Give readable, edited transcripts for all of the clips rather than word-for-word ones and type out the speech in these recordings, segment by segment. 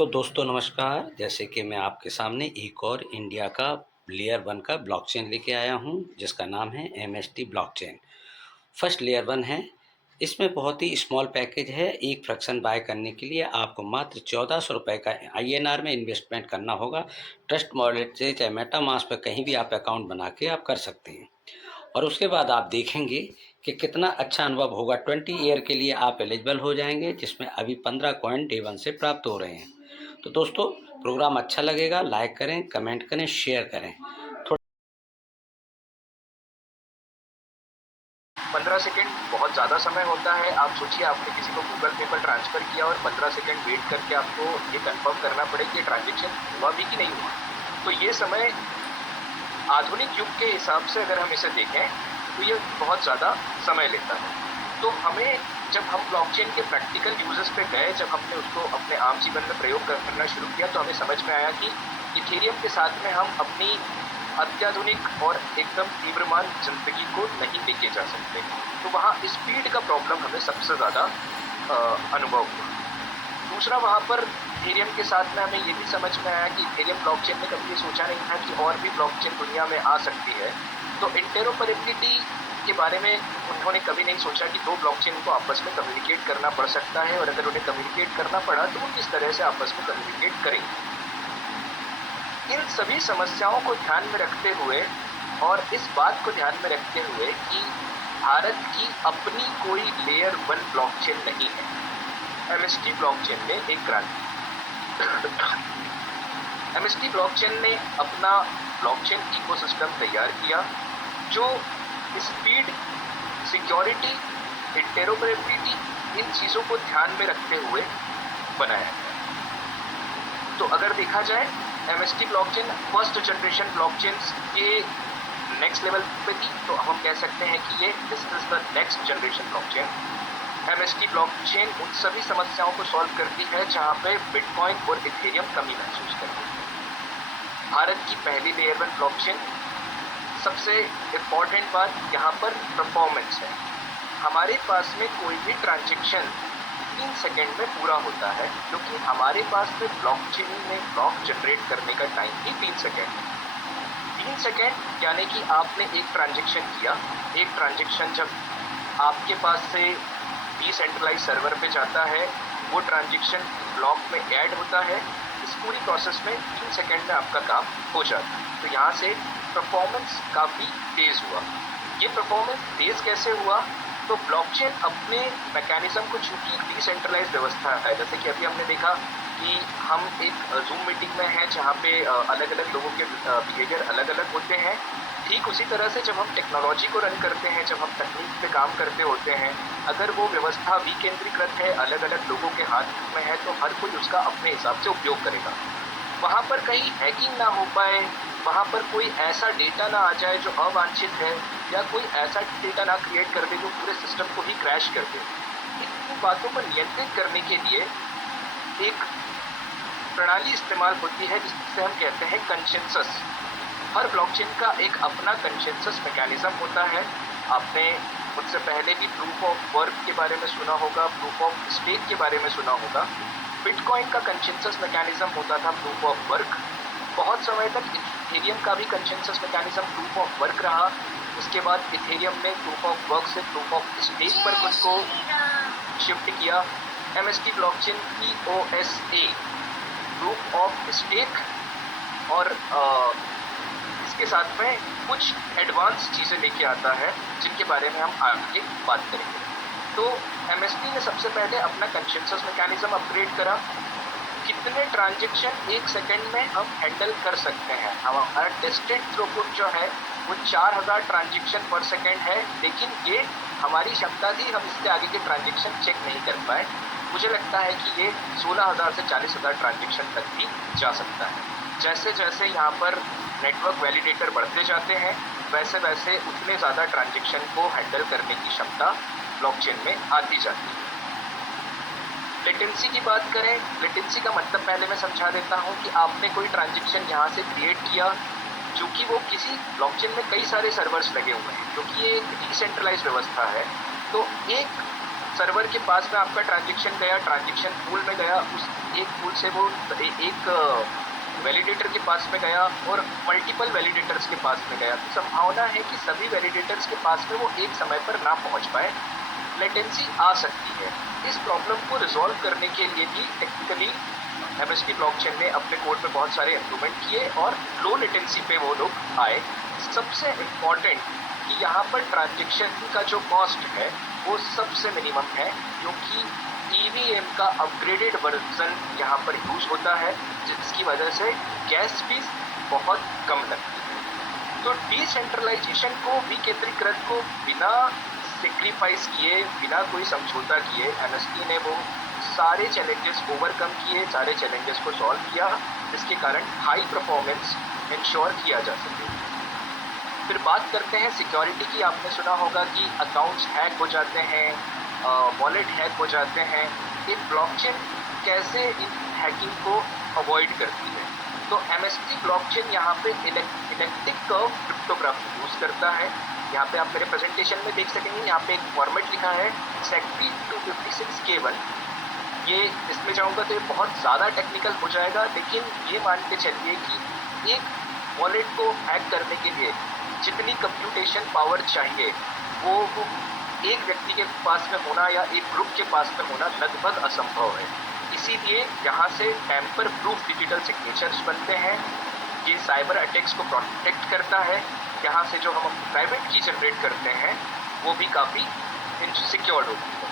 तो दोस्तों नमस्कार। जैसे कि मैं आपके सामने एक और इंडिया का लेयर वन का ब्लॉकचेन लेके आया हूं, जिसका नाम है MST blockchain. First layer one है। इसमें बहुत ही स्मॉल पैकेज है। एक फ्रैक्शन बाय करने के लिए आपको मात्र 1400 रुपये का आईएनआर में इन्वेस्टमेंट करना होगा। ट्रस्ट वॉलेट से चाहे मेटामास्क पर कहीं भी आप अकाउंट बना के आप कर सकते हैं। और उसके बाद आप देखेंगे कि कितना अच्छा अनुभव होगा। 20 ईयर के लिए आप एलिजिबल हो जाएंगे, जिसमें अभी 15 कॉइन डे वन से प्राप्त हो रहे हैं। तो दोस्तों, प्रोग्राम अच्छा लगेगा, लाइक करें, कमेंट करें, शेयर करें। 15 सेकेंड बहुत ज़्यादा समय होता है। आप सोचिए, आपने किसी को गूगल पे पर ट्रांसफ़र किया और 15 सेकेंड वेट करके आपको ये कंफर्म करना पड़े कि ट्रांजेक्शन हुआ भी कि नहीं हुआ। तो ये समय आधुनिक युग के हिसाब से अगर हम इसे देखें तो ये बहुत ज़्यादा समय लेता है। तो हमें, जब हम ब्लॉकचेन के प्रैक्टिकल यूजेस पे गए, जब हमने उसको अपने आम जीवन में प्रयोग करना शुरू किया, तो हमें समझ में आया कि इथेरियम के साथ में हम अपनी अत्याधुनिक और एकदम तीव्रमान जिंदगी को नहीं लेके जा सकते। तो वहाँ स्पीड का प्रॉब्लम हमें सबसे ज़्यादा अनुभव हुआ। दूसरा, वहाँ पर इथेरियम के साथ में हमें ये भी समझ में आया कि इथेरियम ब्लॉकचेन ने कभी ये सोचा नहीं था कि और भी ब्लॉकचेन दुनिया में आ सकती है। तो इंटेरोपरेबिलिटी के बारे में उन्होंने कभी नहीं सोचा कि दो ब्लॉकचेन को आपस में कम्युनिकेट करना पड़ सकता है, और अगर उन्हें कम्युनिकेट करना पड़ा तो वो किस तरह से आपस में कम्युनिकेट करेंगे। इन सभी समस्याओं को ध्यान में रखते हुए और इस बात को ध्यान में रखते हुए कि भारत की अपनी कोई लेयर वन ब्लॉकचेन नहीं है, एमएसटी ब्लॉकचेन ने एक क्रांति एमएसटी ब्लॉकचेन ने अपना ब्लॉकचेन इकोसिस्टम तैयार किया, जो स्पीड, सिक्योरिटी, इंटेरोपरेबिलिटी, इन चीज़ों को ध्यान में रखते हुए बनाया गया। तो अगर देखा जाए, MST blockchain first generation blockchains के नेक्स्ट लेवल पे थी, तो हम कह सकते हैं कि ये this is the next generation blockchain. MST blockchain उन सभी समस्याओं को सॉल्व करती है जहां पे बिटकॉइन और इथेरियम कमी महसूस करते हैं। भारत की पहली लेयर वन ब्लॉकचेन। सबसे इम्पॉर्टेंट बात यहाँ पर परफॉर्मेंस है। हमारे पास में कोई भी ट्रांजेक्शन 3 सेकेंड में पूरा होता है, क्योंकि हमारे पास में ब्लॉकचेन में ब्लॉक जनरेट करने का टाइम ही 3 सेकेंड है। 3 सेकेंड यानी कि आपने एक ट्रांजेक्शन किया। एक ट्रांजेक्शन जब आपके पास से डिसेंट्रलाइज सर्वर पे जाता है, वो ट्रांजेक्शन ब्लॉक में ऐड होता है। इस पूरी प्रोसेस में 3 सेकेंड में आपका काम हो जाता है। तो यहाँ से परफॉर्मेंस काफ़ी तेज़ हुआ। ये परफॉर्मेंस तेज़ कैसे हुआ? तो ब्लॉकचेन अपने मैकेनिज्म को, चूंकि डिसेंट्रलाइज व्यवस्था है, जैसे कि अभी हमने देखा कि हम एक जूम मीटिंग में हैं जहाँ पे अलग अलग लोगों के बिहेवियर अलग अलग होते हैं। ठीक उसी तरह से जब हम टेक्नोलॉजी को रन करते हैं, जब हम तकनीक पे काम करते होते हैं, अगर वो व्यवस्था विकेंद्रीकृत है, अलग अलग लोगों के हाथ में है, तो हर कोई उसका अपने हिसाब से उपयोग करेगा। वहाँ पर कहीं हैकिंग ना हो पाए, वहाँ पर कोई ऐसा डेटा ना आ जाए जो अवांछित है, या कोई ऐसा डेटा ना क्रिएट कर दे जो पूरे सिस्टम को ही क्रैश कर दे। इन बातों को नियंत्रित करने के लिए एक प्रणाली इस्तेमाल होती है जिससे हम कहते हैं कंसेंसस। हर ब्लॉकचेन का एक अपना कंसेंसस मैकेनिज्म होता है। आपने मुझसे पहले भी प्रूफ ऑफ वर्क के बारे में सुना होगा, प्रूफ ऑफ स्टेक के बारे में सुना होगा। बिटकॉइन का कंसेंसस मैकेनिज्म होता था प्रूफ ऑफ वर्क। बहुत समय तक इथेरियम का भी consensus mechanism proof of work रहा। उसके बाद इथेरियम ने प्रूफ ऑफ वर्क से प्रूफ ऑफ स्टेक पर खुद को शिफ्ट किया। MST blockchain POSA, proof of stake, और इसके साथ में कुछ एडवांस चीज़ें लेके आता है जिनके बारे में हम आगे बात करेंगे। तो एमएसटी ने सबसे पहले अपना कंसेंसस मैकेनिज्म अपग्रेड करा। कितने ट्रांजेक्शन 1 सेकेंड में हम हैंडल कर सकते हैं? हमारा टेस्टेड थ्रूपुट जो है वो 4000 ट्रांजेक्शन पर सेकेंड है, लेकिन ये हमारी क्षमता थी, हम इससे आगे के ट्रांजेक्शन चेक नहीं कर पाए। मुझे लगता है कि ये 16000 से 40000 ट्रांजेक्शन तक भी जा सकता है। जैसे जैसे यहाँ पर नेटवर्क वैलिडेटर बढ़ते जाते हैं, वैसे वैसे उतने ज़्यादा ट्रांजेक्शन को हैंडल करने की क्षमता ब्लॉकचेन में आती जाती है। लेटेंसी की बात करें, लेटेंसी का मतलब पहले मैं समझा देता हूँ कि आपने कोई ट्रांजेक्शन यहाँ से क्रिएट किया, चूँकि वो किसी ब्लॉकचेन में कई सारे सर्वर्स लगे हुए हैं, क्योंकि ये एक डिसेंट्रलाइज व्यवस्था है। तो एक सर्वर के पास में आपका ट्रांजेक्शन गया, ट्रांजेक्शन पूल में गया, उस एक पूल से वो एक वैलिडेटर के पास में गया और मल्टीपल वैलिडेटर्स के पास में गया, तो संभावना है कि सभी वैलिडेटर्स के पास में वो एक समय पर ना पहुंच पाए, लेटेंसी आ सकती है। इस प्रॉब्लम को रिजॉल्व करने के लिए भी टेक्निकली MST ब्लॉकचेन ने अपने कोड में बहुत सारे इम्प्रूवमेंट किए और लो लेटेंसी पे वो लोग आए। सबसे इम्पॉर्टेंट कि यहाँ पर ट्रांजेक्शन का जो कॉस्ट है वो सबसे मिनिमम है, क्योंकि EVM का अपग्रेडेड वर्जन यहाँ पर यूज़ होता है, जिसकी वजह से गैस फीस बहुत कम लगती है। तो डिसेंट्रलाइजेशन को, विकेंद्रीकृत को बिना सेक्रीफाइस किए, बिना कोई समझौता किए MST ने वो सारे चैलेंजेस ओवरकम किए, सारे चैलेंजेस को सॉल्व किया, जिसके कारण हाई परफॉर्मेंस इंश्योर किया जा सके। फिर बात करते हैं सिक्योरिटी की। आपने सुना होगा कि अकाउंट्स हैक हो जाते हैं, वॉलेट हैक हो जाते हैं। एक ब्लॉकचेन कैसे इन हैकिंग को अवॉइड करती है? तो MST ब्लॉकचेन यहाँ पे इलेक्ट्रिक कर्व क्रिप्टोग्राफी यूज़ करता है। यहाँ पे आप मेरे प्रेजेंटेशन में देख सकेंगे, यहाँ पे एक फॉर्मेट लिखा है SECP 256K1। ये इसमें जाऊँगा तो ये बहुत ज़्यादा टेक्निकल हो जाएगा, लेकिन ये मान के चलिए कि एक वॉलेट को हैक करने के लिए जितनी कंप्यूटेशन पावर चाहिए वो एक व्यक्ति के पास में होना या एक ग्रुप के पास में होना लगभग असंभव है। इसीलिए यहाँ से टैम्पर प्रूफ डिजिटल सिग्नेचर्स बनते हैं। ये साइबर अटैक्स को प्रोटेक्ट करता है। यहाँ से जो हम प्राइवेट की जनरेट करते हैं वो भी काफ़ी सिक्योर्ड होती है।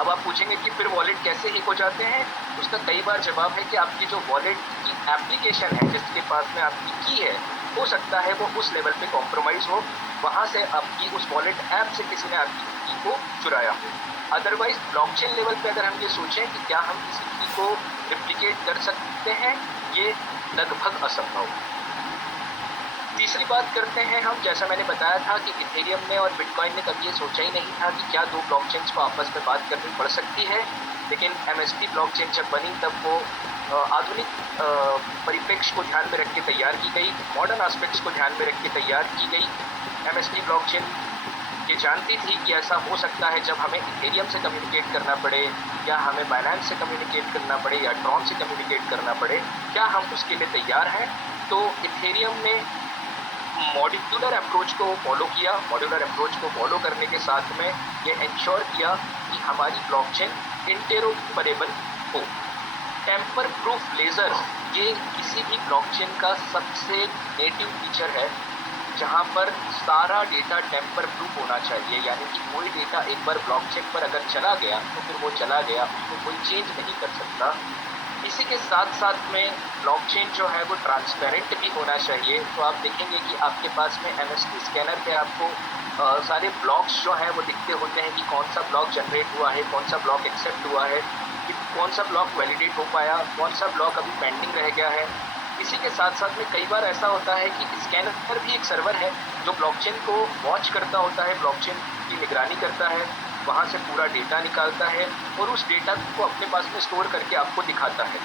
अब आप पूछेंगे कि फिर वॉलेट कैसे हैक हो जाते हैं? उसका कई बार जवाब है कि आपकी जो वॉलेट की एप्लीकेशन है, जिसके पास में आपकी की है, हो सकता है वो उस लेवल पे कॉम्प्रोमाइज़ हो, वहाँ से आपकी उस वॉलेट ऐप से किसी ने आपकी की को चुराया हो। अदरवाइज ब्लॉकचेन लेवल पे अगर हम ये सोचें कि क्या हम किसी की को रिप्लिकेट कर सकते हैं, ये लगभग असंभव। तीसरी बात करते हैं हम, जैसा मैंने बताया था कि इथेरियम ने और बिटकॉइन ने कभी ये सोचा ही नहीं था कि क्या दो ब्लॉकचेन्स को आपस में बात करनी पड़ सकती है, लेकिन MST ब्लॉकचेन जब बनी तब वो आधुनिक परिप्रेक्ष्य को ध्यान में रख के तैयार की गई, मॉडर्न एस्पेक्ट्स को ध्यान में रख के तैयार की गई। MST ब्लॉकचेन ये जानती थी कि ऐसा हो सकता है जब हमें इथेरियम से कम्युनिकेट करना पड़े, या हमें बाइनेंस से कम्युनिकेट करना पड़े, या ट्रॉन से कम्युनिकेट करना पड़े, क्या हम उसके लिए तैयार हैं? तो इथेरियम ने मॉड्यूलर अप्रोच को फॉलो किया। मॉड्यूलर अप्रोच को फॉलो करने के साथ में ये इंश्योर किया कि हमारी ब्लॉकचेन इंटरऑपरेबल हो। टेम्पर प्रूफ लेजर ये किसी भी ब्लॉकचेन का सबसे नेटिव फीचर है, जहाँ पर सारा डेटा टेम्पर प्रूफ होना चाहिए, यानी कि कोई डेटा एक बार ब्लॉकचेन पर अगर चला गया तो फिर वो चला गया, उसको कोई चेंज नहीं कर सकता। इसी के साथ साथ में ब्लॉकचेन जो है वो ट्रांसपेरेंट भी होना चाहिए। तो आप देखेंगे कि आपके पास में MST स्कैनर पे आपको सारे ब्लॉक्स जो हैं वो दिखते होते हैं कि कौन सा ब्लॉक जनरेट हुआ है, कौन सा ब्लॉक एक्सेप्ट हुआ है, कि कौन सा ब्लॉक वैलिडेट हो पाया, कौन सा ब्लॉक अभी पेंडिंग रह गया है। इसी के साथ साथ में कई बार ऐसा होता है कि स्कैनर पर भी एक सर्वर है जो ब्लॉकचेन को वॉच करता होता है, ब्लॉकचेन की निगरानी करता है, वहाँ से पूरा डेटा निकालता है और उस डेटा को अपने पास में स्टोर करके आपको दिखाता है।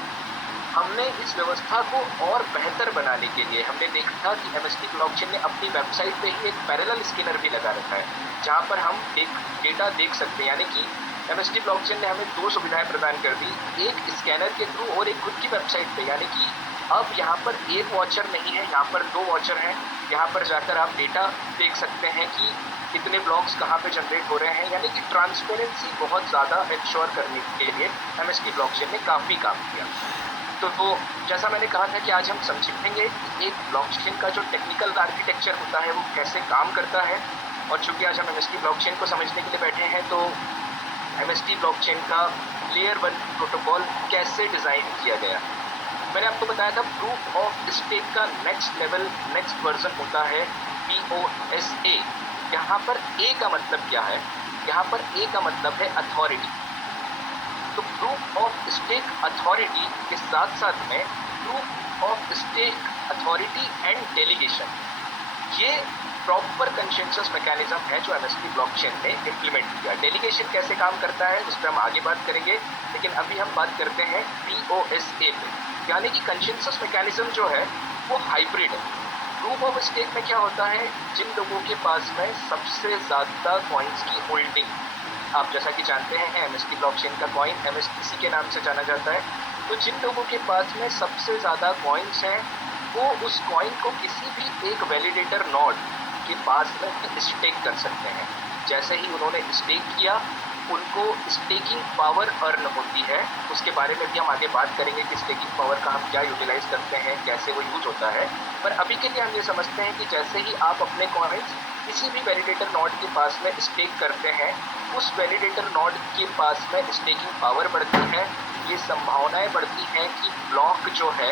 हमने इस व्यवस्था को और बेहतर बनाने के लिए हमने देखा कि MST ब्लॉकचेन ने अपनी वेबसाइट पे ही एक पैरेलल स्कैनर भी लगा रखा है, जहाँ पर हम डेटा देख सकते हैं। यानी कि MST ब्लॉकचेन ने हमें दो सुविधाएं प्रदान कर दी, एक स्कैनर के थ्रू और एक खुद की वेबसाइट पे। यानी कि अब यहाँ पर एक वॉचर नहीं है, यहाँ पर दो वॉचर हैं। यहाँ पर जाकर आप डेटा देख सकते हैं कि कितने ब्लॉक्स कहाँ पे जनरेट हो रहे हैं। यानी कि ट्रांसपेरेंसी बहुत ज़्यादा इंश्योर करने के लिए MST ब्लॉकचेन ने काफ़ी काम किया। तो जैसा मैंने कहा था कि आज हम समझेंगे एक ब्लॉकचेन का जो टेक्निकल आर्किटेक्चर होता है वो कैसे काम करता है। और चूँकि आज हम MST ब्लॉकचेन को समझने के लिए बैठे हैं, तो MST ब्लॉकचेन का लेयर 1 प्रोटोकॉल कैसे डिज़ाइन किया गया। मैंने आपको बताया था प्रूफ ऑफ स्टेक का नेक्स्ट लेवल, नेक्स्ट वर्जन होता है POSA। यहाँ पर A का मतलब क्या है? यहाँ पर A का मतलब है अथॉरिटी। तो प्रूफ ऑफ स्टेक अथॉरिटी के साथ साथ में proof of stake authority and delegation, ये प्रॉपर कंसेंसस मैकेनिज्म है जो MST ब्लॉकचेन ने इम्प्लीमेंट किया। डेलीगेशन कैसे काम करता है उस पर हम आगे बात करेंगे, लेकिन अभी हम बात करते हैं POSA पे। यानी कि कंसेंसस मैकेनिज्म जो है वो हाइब्रिड है। प्रूफ ऑफ स्टेक में क्या होता है, जिन लोगों के पास में सबसे ज़्यादा कॉइन्स की होल्डिंग आप जैसा कि जानते हैं MST ब्लॉकचेन का कॉइन MSTC के नाम से जाना जाता है। तो जिन लोगों के पास में सबसे ज़्यादा कॉइन्स हैं, वो उस कॉइन को किसी भी एक वैलिडेटर नोड के पास में स्टेक कर सकते हैं। जैसे ही उन्होंने स्टेक किया, उनको स्टेकिंग पावर अर्न होती है। उसके बारे में भी हम आगे बात करेंगे कि स्टेकिंग पावर का हम क्या यूटिलाइज करते हैं, कैसे वो यूज होता है। पर अभी के लिए हम ये समझते हैं कि जैसे ही आप अपने कॉइन्स किसी भी वैलिडेटर नोड के पास में स्टेक करते हैं, उस वैलिडेटर नोड के पास में स्टेकिंग पावर बढ़ती है। ये संभावनाएं बढ़ती हैं कि ब्लॉक जो है,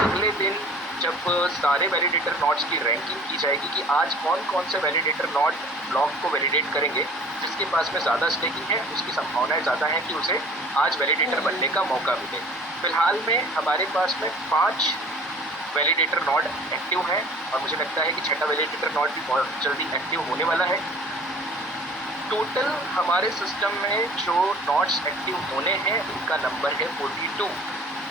अगले दिन जब सारे वैलिडेटर नोड्स की रैंकिंग की जाएगी कि आज कौन कौन से वैलिडेटर नोड ब्लॉक को वैलिडेट करेंगे, जिसके पास में ज़्यादा स्टेकिंग है उसकी संभावनाएं ज़्यादा हैं कि उसे आज वैलिडेटर बनने का मौका मिले। फिलहाल में हमारे पास में 5 वैलिडेटर नोड एक्टिव हैं और मुझे लगता है कि 6ठा वैलिडेटर नोड भी बहुत जल्दी एक्टिव होने वाला है। टोटल हमारे सिस्टम में जो नोड्स एक्टिव होने हैं उनका नंबर है 42,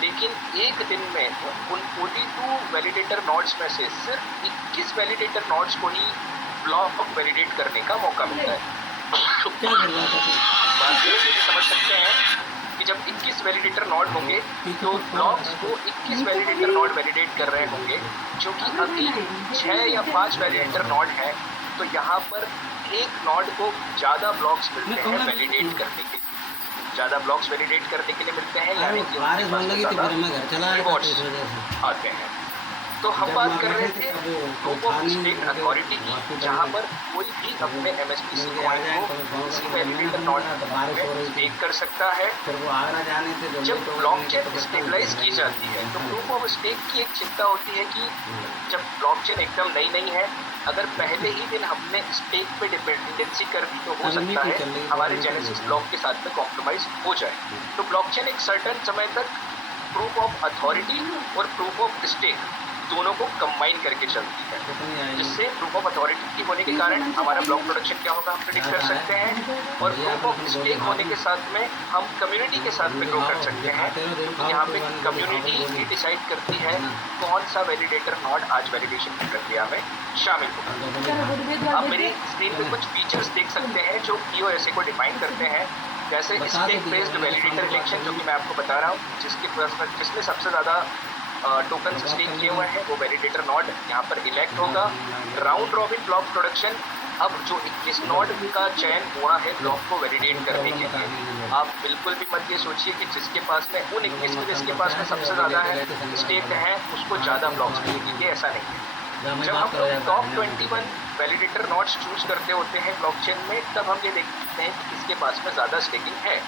लेकिन एक दिन में उन 42 वैलिडेटर नोड्स में से सिर्फ 21 वैलिडेटर नोड्स को ही ब्लॉक वैलिडेट करने का मौका मिलता है। बात ये समझ सकते हैं कि जब 21 वैलिडेटर नोड होंगे तो ब्लॉक्स को 21 वैलिडेटर नोड वैलिडेट कर रहे होंगे, जो कि अभी 6 या 5 वैलिडेटर नोड हैं। तो यहाँ पर एक नोड को ज़्यादा ब्लॉक्स मिलते हैं वैलिडेट करने के लिए, ज़्यादा ब्लॉक्स वैलिडेट करने के लिए मिलते हैं, यानी कि उनके पास में ज़्यादा रिवॉर्ड्स आते हैं। तो हम बात कर रहे थे प्रूफ ऑफ स्टेक अथॉरिटी की, जहाँ पर कोई भी अपने MSTC कॉइन को किसी वैलिडेटर नोड में स्टेक कर सकता है। जब ब्लॉकचेन स्टेबलाइज की जाती है तो प्रूफ ऑफ स्टेक की एक चिंता होती है कि जब ब्लॉकचेन एकदम नई है, अगर पहले ही दिन हमने स्टेक पे डिपेंडेंसी कर दी तो हो सकता है हमारे जेनेसिस ब्लॉक के साथ में कॉम्प्रोमाइज हो जाए। तो ब्लॉकचेन एक सर्टेन समय तक प्रूफ ऑफ अथॉरिटी और प्रूफ ऑफ स्टेक दोनों को कंबाइन करके चलती है, जिससे प्रूफ ऑफ अथॉरिटी होने के कारण हमारा ब्लॉक प्रोडक्शन क्या होगा हम प्रेडिक्ट कर सकते हैं, और प्रूफ ऑफ स्टेक होने के साथ में हम कम्युनिटी के साथ में ग्रो कर सकते हैं। तो यहाँ पे कम्युनिटी ही डिसाइड करती है कौन सा वैलिडेटर नोड आज वैलिडेशन की प्रक्रिया में शामिल होगा। आप मेरी स्क्रीन पे कुछ फीचर्स देख सकते हैं जो POSA को डिफाइन करते हैं, जैसे स्टेक बेस्ड वैलिडेटर इलेक्शन, जो कि मैं आपको बता रहा हूँ, जिसने सबसे ज़्यादा टोकन स्टेक किए हुए हैं वो वैलिडेटर नोड यहाँ पर इलेक्ट होगा। राउंड रॉबिन ब्लॉक प्रोडक्शन, अब जो 21 नोड का चयन हुआ है ब्लॉक को वैलिडेट करने के लिए, आप बिल्कुल भी मत ये सोचिए कि जिसके पास में उन 21 में जिसके पास में सबसे ज़्यादा है स्टेक है उसको ज़्यादा ब्लॉक्स मिलेंगे, ऐसा नहीं है। जब हम लोग टॉप 21 वैलिडेटर नोड्स चूज करते होते हैं ब्लॉकचेन में, तब हम ये देखते हैं कि किसके पास में ज़्यादा स्टेकिंग है।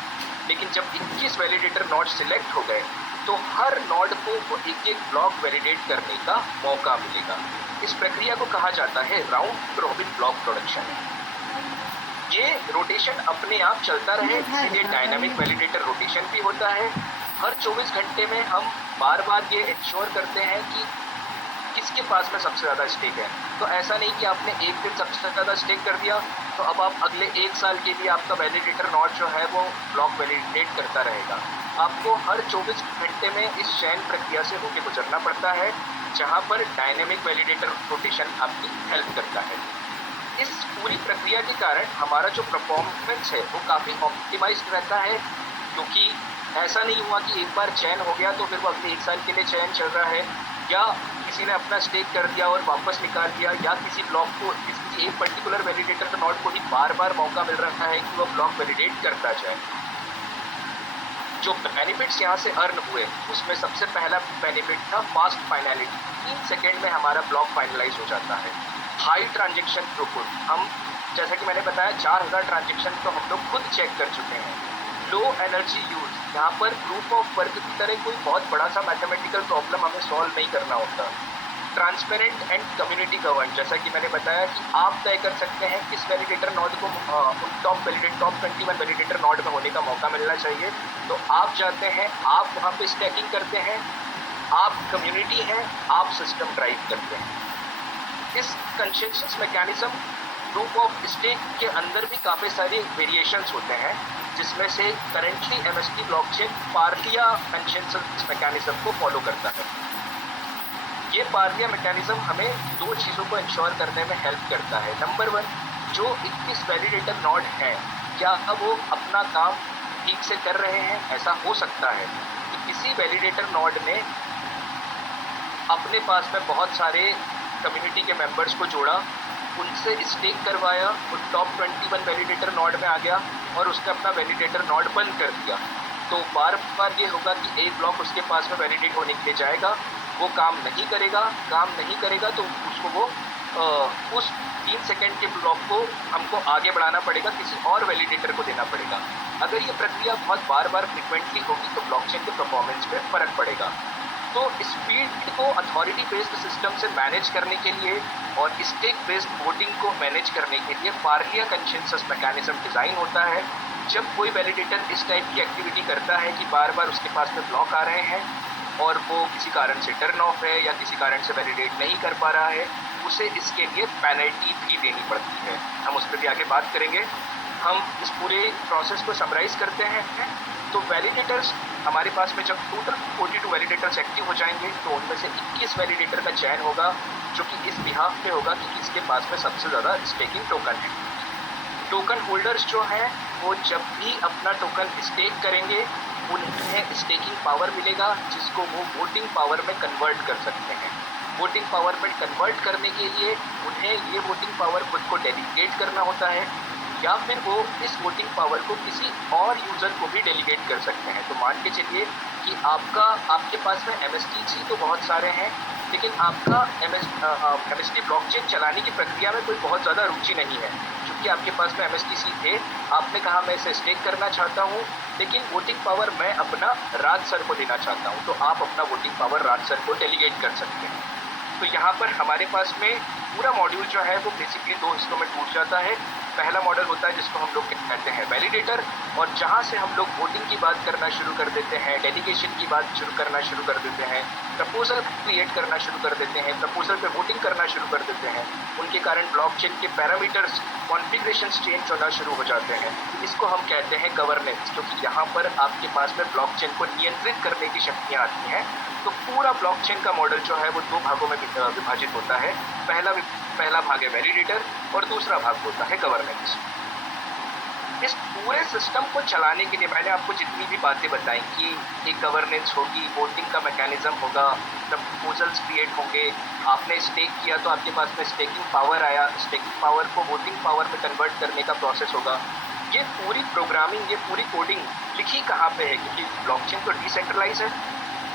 लेकिन जब 21 वैलिडेटर नोड सिलेक्ट हो गए तो हर नोड को एक एक ब्लॉक वैलिडेट करने का मौका मिलेगा। इस प्रक्रिया को कहा जाता है राउंड रॉबिन ब्लॉक प्रोडक्शन। ये रोटेशन अपने आप चलता रहे, इसीलिए डायनामिक वैलिडेटर रोटेशन भी होता है। हर 24 घंटे में हम बार बार ये इंश्योर करते हैं कि किसके पास में सबसे ज़्यादा स्टेक है। तो ऐसा नहीं कि आपने एक दिन सबसे ज़्यादा स्टेक कर दिया तो अब आप अगले 1 साल के लिए आपका वैलिडेटर नोड जो है वो ब्लॉक वैलिडेट करता रहेगा। आपको हर 24 घंटे में इस चयन प्रक्रिया से होकर गुजरना पड़ता है, जहाँ पर डायनेमिक वैलिडेटर रोटेशन आपकी हेल्प करता है। इस पूरी प्रक्रिया के कारण हमारा जो परफॉर्मेंस है वो काफ़ी ऑप्टिमाइज्ड रहता है, क्योंकि ऐसा नहीं हुआ कि एक बार चयन हो गया तो फिर वो अगले 1 साल के लिए चयन चल रहा है, या किसी ने अपना स्टेक कर दिया और वापस निकाल दिया, या किसी ब्लॉक को किसी एक पर्टिकुलर वैलिडेटर नोड को ही बार बार मौका मिल रहा है कि वो ब्लॉक वैलिडेट करता जाए। जो बेनिफिट्स यहाँ से अर्न हुए उसमें सबसे पहला बेनिफिट था फास्ट फाइनलिटी। 3 सेकेंड में हमारा ब्लॉक फाइनलाइज हो जाता है। हाई ट्रांजेक्शन थ्रूपुट, हम जैसा कि मैंने बताया 4000 ट्रांजेक्शन तो हम लोग खुद चेक कर चुके हैं। लो एनर्जी यूज, यहाँ पर प्रूफ ऑफ वर्क की तरह कोई बहुत बड़ा सा मैथमेटिकल प्रॉब्लम हमें सॉल्व नहीं करना होता। ट्रांसपेरेंट एंड कम्युनिटी गवर्न, जैसा कि मैंने बताया कि आप तय कर सकते हैं किस वैलिडेटर नोड को टॉप 21 वैलिडेटर नोड में होने का मौका मिलना चाहिए। तो आप जाते हैं, आप वहाँ पे स्टैकिंग करते हैं, आप कम्युनिटी हैं, आप सिस्टम ड्राइव करते हैं। इस consensus mechanism proof of stake के अंदर भी काफ़ी सारे वेरिएशंस होते हैं, जिसमें से currently MST blockchain Parlia consensus mechanism को फॉलो करता है। ये पार्लिया मैकेनिज्म हमें 2 चीज़ों को इंश्योर करने में हेल्प करता है। नंबर 1, जो 21 वैलिडेटर नोड हैं क्या वो अपना काम ठीक से कर रहे हैं? ऐसा हो सकता है कि किसी वैलिडेटर नोड ने अपने पास में बहुत सारे कम्युनिटी के मेंबर्स को जोड़ा, उनसे स्टेक करवाया, वो टॉप 21 वैलिडेटर नोड में आ गया और उसने अपना वैलिडेटर नोड बंद कर दिया। तो बार बार ये होगा कि एक ब्लॉक उसके पास में वैलिडेट होने के लिए जाएगा, वो काम नहीं करेगा तो उसको वो उस 3 सेकंड के ब्लॉक को हमको आगे बढ़ाना पड़ेगा, किसी और वैलिडेटर को देना पड़ेगा। अगर ये प्रक्रिया बहुत बार बार फ्रिक्वेंटली होगी तो ब्लॉकचेन के परफॉर्मेंस पे फर्क पड़ेगा। तो स्पीड को अथॉरिटी बेस्ड सिस्टम से मैनेज करने के लिए और स्टेक बेस्ड वोटिंग को मैनेज करने के लिए पार्लिया कंसेंसस मैकेनिज्म डिज़ाइन होता है। जब कोई वैलिडेटर इस टाइप की एक्टिविटी करता है कि बार बार उसके पास में ब्लॉक आ रहे हैं और वो किसी कारण से टर्न ऑफ है या किसी कारण से वैलिडेट नहीं कर पा रहा है, उसे इसके लिए पेनल्टी भी देनी पड़ती है। हम उस पर भी आगे बात करेंगे। हम इस पूरे प्रोसेस को समराइज करते हैं। तो वैलिडेटर्स हमारे पास में जब टोटल 42 वैलिडेटर्स एक्टिव हो जाएंगे तो उनमें से 21 वैलिडेटर का चयन होगा, जो कि इस बिहाफ पे होगा कि किसके पास में सबसे ज़्यादा स्टेकिंग टोकन है। टोकन होल्डर्स जो हैं वो जब भी अपना टोकन स्टेक करेंगे उन्हें स्टेकिंग पावर मिलेगा, जिसको वो वोटिंग पावर में कन्वर्ट कर सकते हैं। वोटिंग पावर में कन्वर्ट करने के लिए उन्हें ये वोटिंग पावर खुद को डेलीगेट करना होता है या फिर वो इस वोटिंग पावर को किसी और यूज़र को भी डेलीगेट कर सकते हैं। तो मान के चलिए कि आपके पास में MSTC तो बहुत सारे हैं, लेकिन आपका MST ब्लॉकचेन चलाने की प्रक्रिया में कोई बहुत ज़्यादा रुचि नहीं है। क्योंकि आपके पास में MSTC थे, आपने कहा मैं इसे स्टेक करना चाहता हूँ, लेकिन वोटिंग पावर मैं अपना राज सर को देना चाहता हूँ, तो आप अपना वोटिंग पावर राज सर को डेलीगेट कर सकते हैं। तो यहाँ पर हमारे पास में पूरा मॉड्यूल जो है वो बेसिकली 2 हिस्सों में टूट जाता है। पहला मॉडल होता है जिसको हम लोग कहते हैं वैलिडेटर, और जहाँ से हम लोग वोटिंग की बात करना शुरू कर देते हैं, डेलीगेशन की बात करना शुरू कर देते हैं, प्रपोजल क्रिएट करना शुरू कर देते हैं, प्रपोजल पे वोटिंग करना शुरू कर देते हैं। उनके कारण ब्लॉकचेन के पैरामीटर्स कॉन्फ़िगरेशंस चेंज होना शुरू हो जाते हैं। इसको हम कहते हैं गवर्नेंस, क्योंकि यहाँ पर आपके पास में ब्लॉकचेन को नियंत्रित करने की शक्तियाँ आती हैं। तो पूरा ब्लॉकचेन का मॉडल जो है वो 2 भागों में विभाजित होता है। पहला भाग है वैलिडेटर और दूसरा भाग होता है गवर्नेंस। इस पूरे सिस्टम को चलाने के लिए मैंने आपको जितनी भी बातें बताई कि एक गवर्नेंस होगी, वोटिंग का मैकेनिज्म होगा, प्रपोजल्स क्रिएट होंगे, आपने स्टेक किया तो आपके पास में स्टेकिंग पावर आया, स्टेकिंग पावर को वोटिंग पावर में कन्वर्ट करने का प्रोसेस होगा। ये पूरी प्रोग्रामिंग, ये पूरी कोडिंग लिखी कहाँ पे है? क्योंकि ब्लॉकचेन तो डिसेंट्रलाइज है,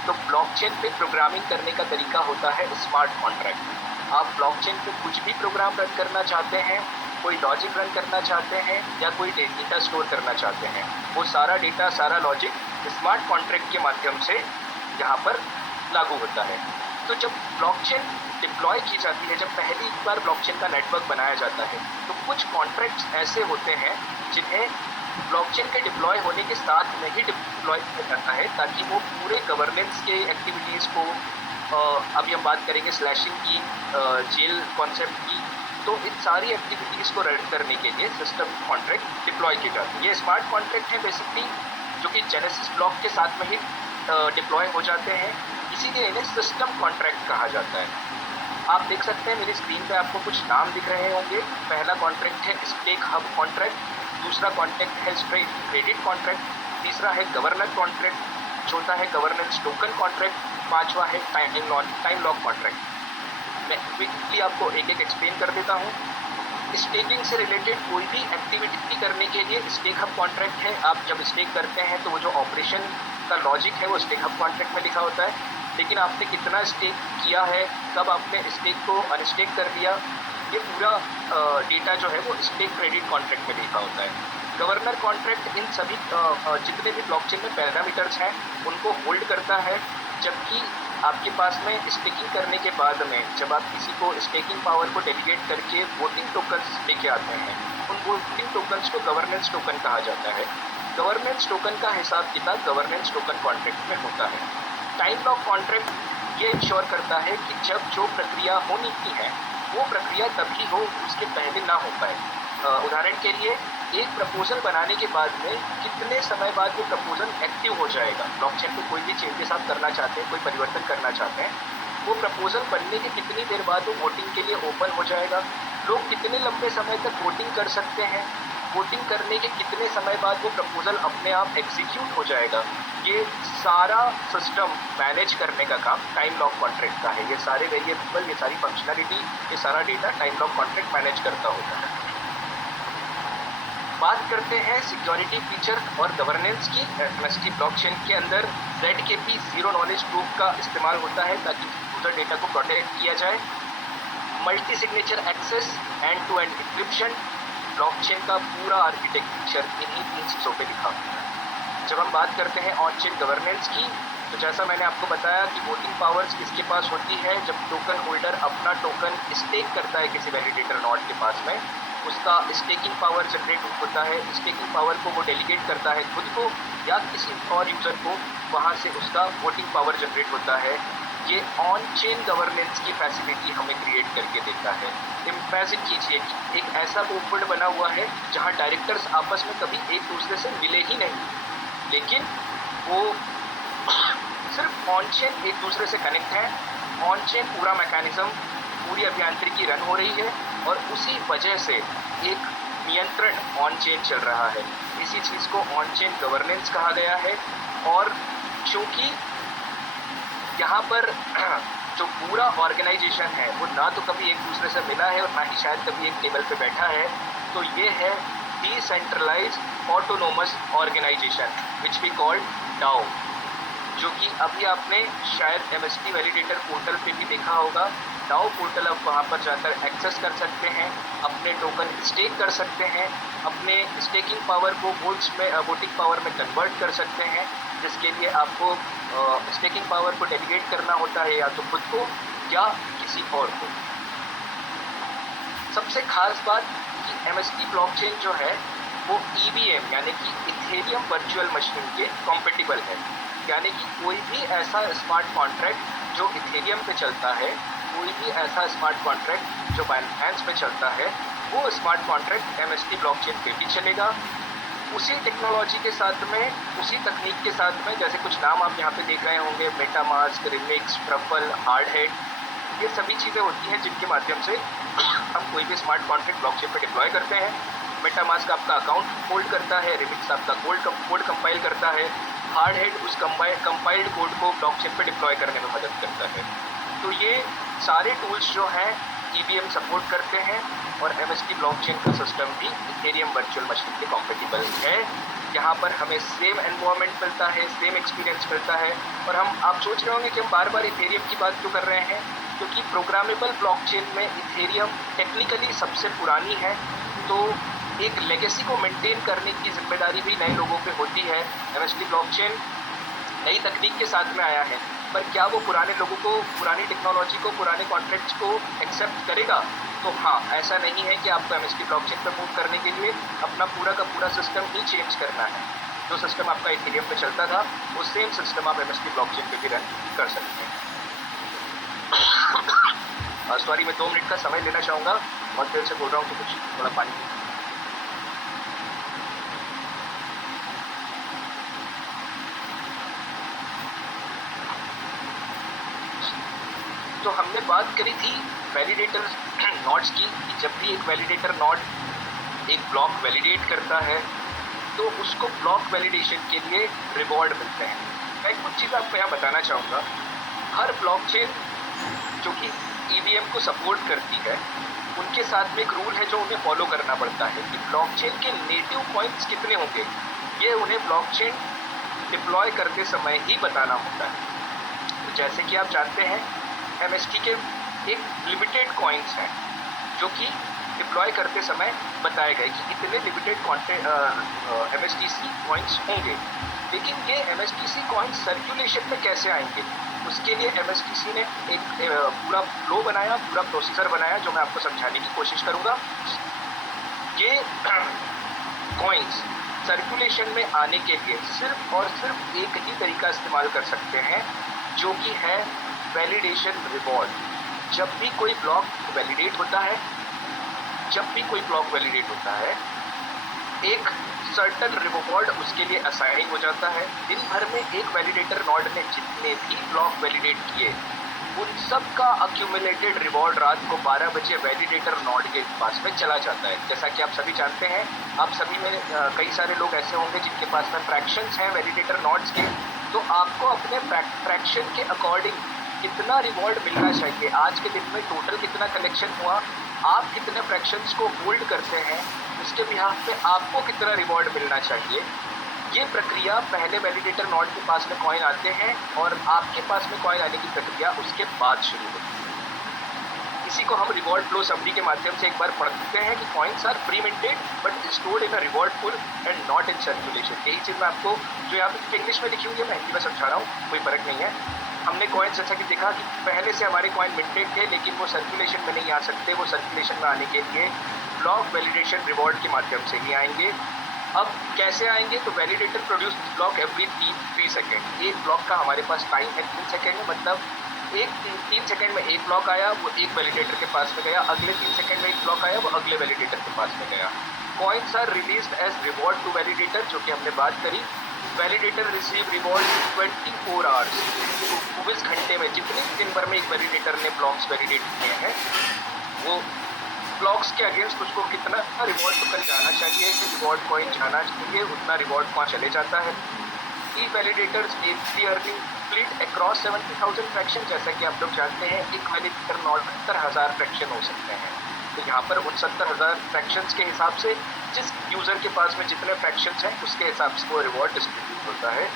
तो ब्लॉकचेन पे प्रोग्रामिंग करने का तरीका होता है स्मार्ट कॉन्ट्रैक्ट। आप ब्लॉकचेन पे कुछ भी प्रोग्राम रन करना चाहते हैं, कोई लॉजिक रन करना चाहते हैं या कोई डेटा स्टोर करना चाहते हैं, वो सारा डेटा, सारा लॉजिक स्मार्ट कॉन्ट्रैक्ट के माध्यम से यहाँ पर लागू होता है। तो जब ब्लॉकचेन डिप्लॉय की जाती है, जब पहली बार ब्लॉकचेन का नेटवर्क बनाया जाता है, तो कुछ कॉन्ट्रैक्ट्स ऐसे होते हैं जिन्हें ब्लॉकचेन के डिप्लॉय होने के साथ में ही डिप्लॉय किया जाता है, ताकि वो पूरे गवर्नेंस के एक्टिविटीज़ को, अभी हम बात करेंगे स्लैशिंग की, जेल कॉन्सेप्ट की, तो इन सारी एक्टिविटीज़ को रन करने के लिए सिस्टम कॉन्ट्रैक्ट डिप्लॉय की जाती है। ये स्मार्ट कॉन्ट्रैक्ट है बेसिकली, जो कि जेनेसिस ब्लॉक के साथ में ही डिप्लॉय हो जाते हैं, इसीलिए इन्हें सिस्टम कॉन्ट्रैक्ट कहा जाता है। आप देख सकते हैं मेरी स्क्रीन पे आपको कुछ नाम दिख रहे होंगे। पहला कॉन्ट्रैक्ट है स्टेक हब कॉन्ट्रैक्ट, दूसरा कॉन्ट्रैक्ट है स्ट्रेट क्रेडिट कॉन्ट्रैक्ट, तीसरा है गवर्नर कॉन्ट्रैक्ट, चौथा है गवर्नेंस टोकन कॉन्ट्रैक्ट, पांचवा है टाइम लॉक कॉन्ट्रैक्ट। मैं क्विकली आपको एक एक एक्सप्लेन कर देता हूँ। स्टेकिंग से रिलेटेड कोई भी एक्टिविटी करने के लिए स्टेक हब कॉन्ट्रैक्ट है। आप जब स्टेक करते हैं तो वो जो ऑपरेशन का लॉजिक है वो स्टेक हब कॉन्ट्रैक्ट में लिखा होता है, लेकिन आपने कितना स्टेक किया है, कब आपने स्टेक को अनस्टेक कर दिया, ये पूरा डेटा जो है वो स्टेक क्रेडिट कॉन्ट्रैक्ट में लिखा होता है। गवर्नर कॉन्ट्रैक्ट इन सभी जितने भी ब्लॉकचेन में पैरामीटर्स हैं उनको होल्ड करता है, जबकि आपके पास में स्टेकिंग करने के बाद में जब आप किसी को स्टेकिंग पावर को डेलीगेट करके वोटिंग टोकन्स लेके आते हैं, उन वोटिंग टोकन्स को गवर्नेंस टोकन कहा जाता है। गवर्नेंस टोकन का हिसाब किताब गवर्नेंस टोकन कॉन्ट्रैक्ट में होता है। टाइम लॉक कॉन्ट्रैक्ट ये इंश्योर करता है कि जब जो प्रक्रिया होनी की है वो प्रक्रिया तभी हो, उसके पहले ना हो पाए। उदाहरण के लिए एक प्रपोजल बनाने के बाद में कितने समय बाद वो प्रपोजल एक्टिव हो जाएगा। ब्लॉकचेन पे कोई भी चेंजेस आप करना चाहते हैं, कोई परिवर्तन करना चाहते हैं, वो प्रपोजल बनने के कितनी देर बाद वो वोटिंग के लिए ओपन हो जाएगा, लोग कितने लंबे समय तक वोटिंग कर सकते हैं, वोटिंग करने के कितने समय बाद वो प्रपोजल अपने आप एग्जीक्यूट हो जाएगा, ये सारा सिस्टम मैनेज करने का काम टाइम लॉक कॉन्ट्रैक्ट का है। ये सारे वेरिएबल, ये सारी फंक्शनलिटी, ये सारा data time lock contract manage करता होता है। बात करते हैं सिक्योरिटी फीचर और गवर्नेंस की। एमएसटी ब्लॉकचेन के अंदर ZKP जीरो नॉलेज प्रूफ का इस्तेमाल होता है ताकि यूजर डेटा को प्रोटेक्ट किया जाए। Multi signature access, and to end encryption, blockchain का पूरा आर्किटेक्चर इन्हीं 3 चीज़ों पे लिखा हुआ है। जब हम बात करते हैं ऑन चेन गवर्नेंस की, तो जैसा मैंने आपको बताया कि वोटिंग पावर्स किसके पास होती है, जब टोकन होल्डर अपना टोकन स्टेक करता है किसी वैलिडेटर नोड के पास में, उसका स्टेकिंग पावर जनरेट होता है। स्टेकिंग पावर को वो डेलीगेट करता है खुद को या किसी और यूज़र को, वहाँ से उसका वोटिंग पावर जनरेट होता है। ये ऑन चेन गवर्नेंस की फैसिलिटी हमें क्रिएट करके देता है। इमेजिन कीजिए कि एक ऐसा बोर्ड बना हुआ है जहाँ डायरेक्टर्स आपस में कभी एक दूसरे से मिले ही नहीं, लेकिन वो सिर्फ ऑन चेन एक दूसरे से कनेक्ट है। ऑन चेन पूरा मैकेनिज्म, पूरी अभियांत्रिकी रन हो रही है और उसी वजह से एक नियंत्रण ऑन चेन चल रहा है। इसी चीज़ को ऑन चेन गवर्नेंस कहा गया है। और चूँकि यहाँ पर जो पूरा ऑर्गेनाइजेशन है वो ना तो कभी एक दूसरे से मिला है और ना ही शायद कभी एक टेबल पे बैठा है, तो ये है decentralize autonomous organization which we called DAO, जो कि अभी आपने शायद एमएसटी वैलिडेटर पोर्टल पे भी देखा होगा। डाओ पोर्टल आप वहाँ पर जाकर एक्सेस कर सकते हैं, अपने टोकन स्टेक कर सकते हैं, अपने स्टेकिंग पावर को वोटिंग पावर में कन्वर्ट कर सकते हैं, जिसके लिए आपको स्टेकिंग पावर को डेलीगेट करना होता है या तो खुद को या किसी और को। सबसे खास बात कि एमएसटी ब्लॉकचेन जो है वो ईवीएम यानी कि इथेरियम वर्चुअल मशीन के कॉम्पेटिबल है। यानी कि कोई भी ऐसा स्मार्ट कॉन्ट्रैक्ट जो इथेरियम पे चलता है, कोई भी ऐसा स्मार्ट कॉन्ट्रैक्ट जो बाइनेंस पे चलता है, वो स्मार्ट कॉन्ट्रैक्ट एमएसटी ब्लॉकचेन पे भी चलेगा। उसी टेक्नोलॉजी के साथ में, उसी तकनीक के साथ में, जैसे कुछ नाम आप यहाँ पे देख रहे होंगे, मेटामास्क, रिमिक्स, ट्रफल, हार्डहेड, ये सभी चीज़ें होती हैं जिनके माध्यम से हम कोई भी स्मार्ट कॉन्ट्रैक्ट ब्लॉकचेन पे डिप्लॉय करते हैं। मेटामास्क आपका अकाउंट होल्ड करता है, रिमिक्स आपका कोड कंपाइल करता है, हार्डहेड उस कंपाइल्ड कोड को ब्लॉकचेन पे डिप्लॉय करने में मदद करता है। तो ये सारे टूल्स जो हैं ईवीएम सपोर्ट करते हैं और एमएसटी ब्लॉकचेन का सिस्टम भी इथेरियम वर्चुअल मशीन के कॉम्पेटिबल है। यहाँ पर हमें सेम एनवायरनमेंट मिलता है, सेम एक्सपीरियंस मिलता है। और आप सोच रहे होंगे कि हम बार बार इथेरियम की बात क्यों कर रहे हैं, क्योंकि प्रोग्रामेबल ब्लॉकचेन में इथेरियम टेक्निकली सबसे पुरानी है, तो एक लेगेसी को मेंटेन करने की जिम्मेदारी भी नए लोगों पे होती है। एमएसटी ब्लॉकचेन नई तकनीक के साथ में आया है, पर क्या वो पुराने लोगों को, पुरानी टेक्नोलॉजी को, पुराने कॉन्ट्रैक्ट्स को एक्सेप्ट करेगा? तो हाँ, ऐसा नहीं है कि आपको एमएसटी ब्लॉकचेन पर मूव करने के लिए अपना पूरा का पूरा सिस्टम ही चेंज करना है। जो सिस्टम आपका इथेरियम पे चलता था, वो सेम सिस्टम आप एमएसटी ब्लॉकचेन पे भी रन कर सकते हैं। सॉरी, मैं 2 मिनट का समय लेना चाहूँगा, बहुत देर से बोल रहा हूँ, तो कुछ थोड़ा पानी। तो हमने बात करी थी वैलिडेटर नोड्स की, कि जब भी एक वैलिडेटर नोड एक ब्लॉक वैलिडेट करता है तो उसको ब्लॉक वैलिडेशन के लिए रिवॉर्ड मिलते हैं। मैं कुछ चीज़ आपको यहाँ बताना चाहूँगा। हर ब्लॉकचेन जो कि ईवीएम को सपोर्ट करती है, उनके साथ में एक रूल है जो उन्हें फॉलो करना पड़ता है कि ब्लॉकचेन के नेटिव पॉइंट्स कितने होंगे, ये उन्हें ब्लॉकचेन डिप्लॉय करते समय ही बताना होता है। तो जैसे कि आप जानते हैं, एमएसटी के एक लिमिटेड कॉइन्स हैं जो कि डिप्लॉय करते समय बताए गए कि इतने लिमिटेड एमएसटीसी कॉइन्स होंगे। लेकिन ये एमएसटीसी कॉइन्स सर्कुलेशन में कैसे आएंगे, उसके लिए एमएसटीसी ने एक पूरा फ्लो बनाया, पूरा प्रोसीजर बनाया, जो मैं आपको समझाने की कोशिश करूँगा। ये कॉइन्स सर्कुलेशन में आने के लिए सिर्फ और सिर्फ एक ही तरीका इस्तेमाल कर सकते हैं, जो कि है वैलिडेशन रिवॉर्ड। जब भी कोई ब्लॉक वैलिडेट होता है, एक सर्टन रिवॉर्ड उसके लिए असाइन हो जाता है। दिन भर में एक वैलिडेटर नोड ने जितने भी ब्लॉक वैलिडेट किए, उन सब का अक्यूमुलेटेड रिवॉर्ड रात को 12 बजे वैलिडेटर नोड के पास में चला जाता है। जैसा कि आप सभी जानते हैं, आप सभी में कई सारे लोग ऐसे होंगे जिनके पास में फ्रैक्शंस हैं वैलिडेटर नोड्स के, तो आपको अपने फ्रैक्शन के अकॉर्डिंग कितना रिवॉर्ड मिलना चाहिए, आज के दिन में टोटल कितना कलेक्शन हुआ, आप कितने फ्रैक्शंस को होल्ड करते हैं, उसके बिहाफ पे आपको कितना रिवॉर्ड मिलना चाहिए, ये प्रक्रिया पहले वैलिडेटर नोड के पास में कॉइन आते हैं और आपके पास में कॉइन आने की प्रक्रिया उसके बाद शुरू होती है। इसी को हम रिवॉर्ड फ्लो समरी के माध्यम से एक बार पढ़ते हैं कि coins are pre minted but stored in a reward pool and not in circulation. यही चीज़ मैं आपको जो यहाँ पे इंग्लिश में लिखी हुई है मैं हिंदी में समझा रहा हूँ, कोई फर्क नहीं है। हमने कॉइन्स जैसा कि देखा कि पहले से हमारे कॉइन मिंटेड थे लेकिन वो सर्कुलेशन में नहीं आ सकते, वो सर्कुलेशन में आने के लिए ब्लॉक वैलिडेशन रिवॉर्ड के माध्यम से ही आएंगे। अब कैसे आएंगे, तो validator produce block every 3 second. एक ब्लॉक का हमारे पास टाइम है 3 सेकेंड है, मतलब एक 3 सेकेंड में एक ब्लॉक आया, वो एक वैलिडेटर के पास में गया, अगले 3 सेकेंड में एक ब्लॉक आया, वो अगले वैलिडेटर के पास में गया। Coins are released as reward to validator, जो कि हमने बात करी। वैलिडेटर रिसीव रिवॉर्ड 24 आवर्स, 24 घंटे में जितने दिन भर में एक वैलिडेटर ने ब्लॉक्स वैलिडेट किए हैं, वो ब्लॉक्स के अगेंस्ट उसको कितना रिवॉर्ड टोकन जाना चाहिए, रिवॉर्ड कॉइन जाना चाहिए, उतना रिवॉर्ड वहाँ चले जाता है। ई वैलिडेटर्स दी अर्निंग स्प्लिट अक्रॉस 70,000 फ्रैक्शन। जैसा कि आप लोग जानते हैं, एक वैलिडेटर नोड 70,000 फ्रैक्शन हो सकते हैं, तो यहाँ पर उन 70,000 फ्रैक्शंस के हिसाब से जिस यूज़र के पास में जितने फ्रैक्शंस हैं उसके हिसाब से वो रिवॉर्ड डिस्ट्रीब्यूट होता है।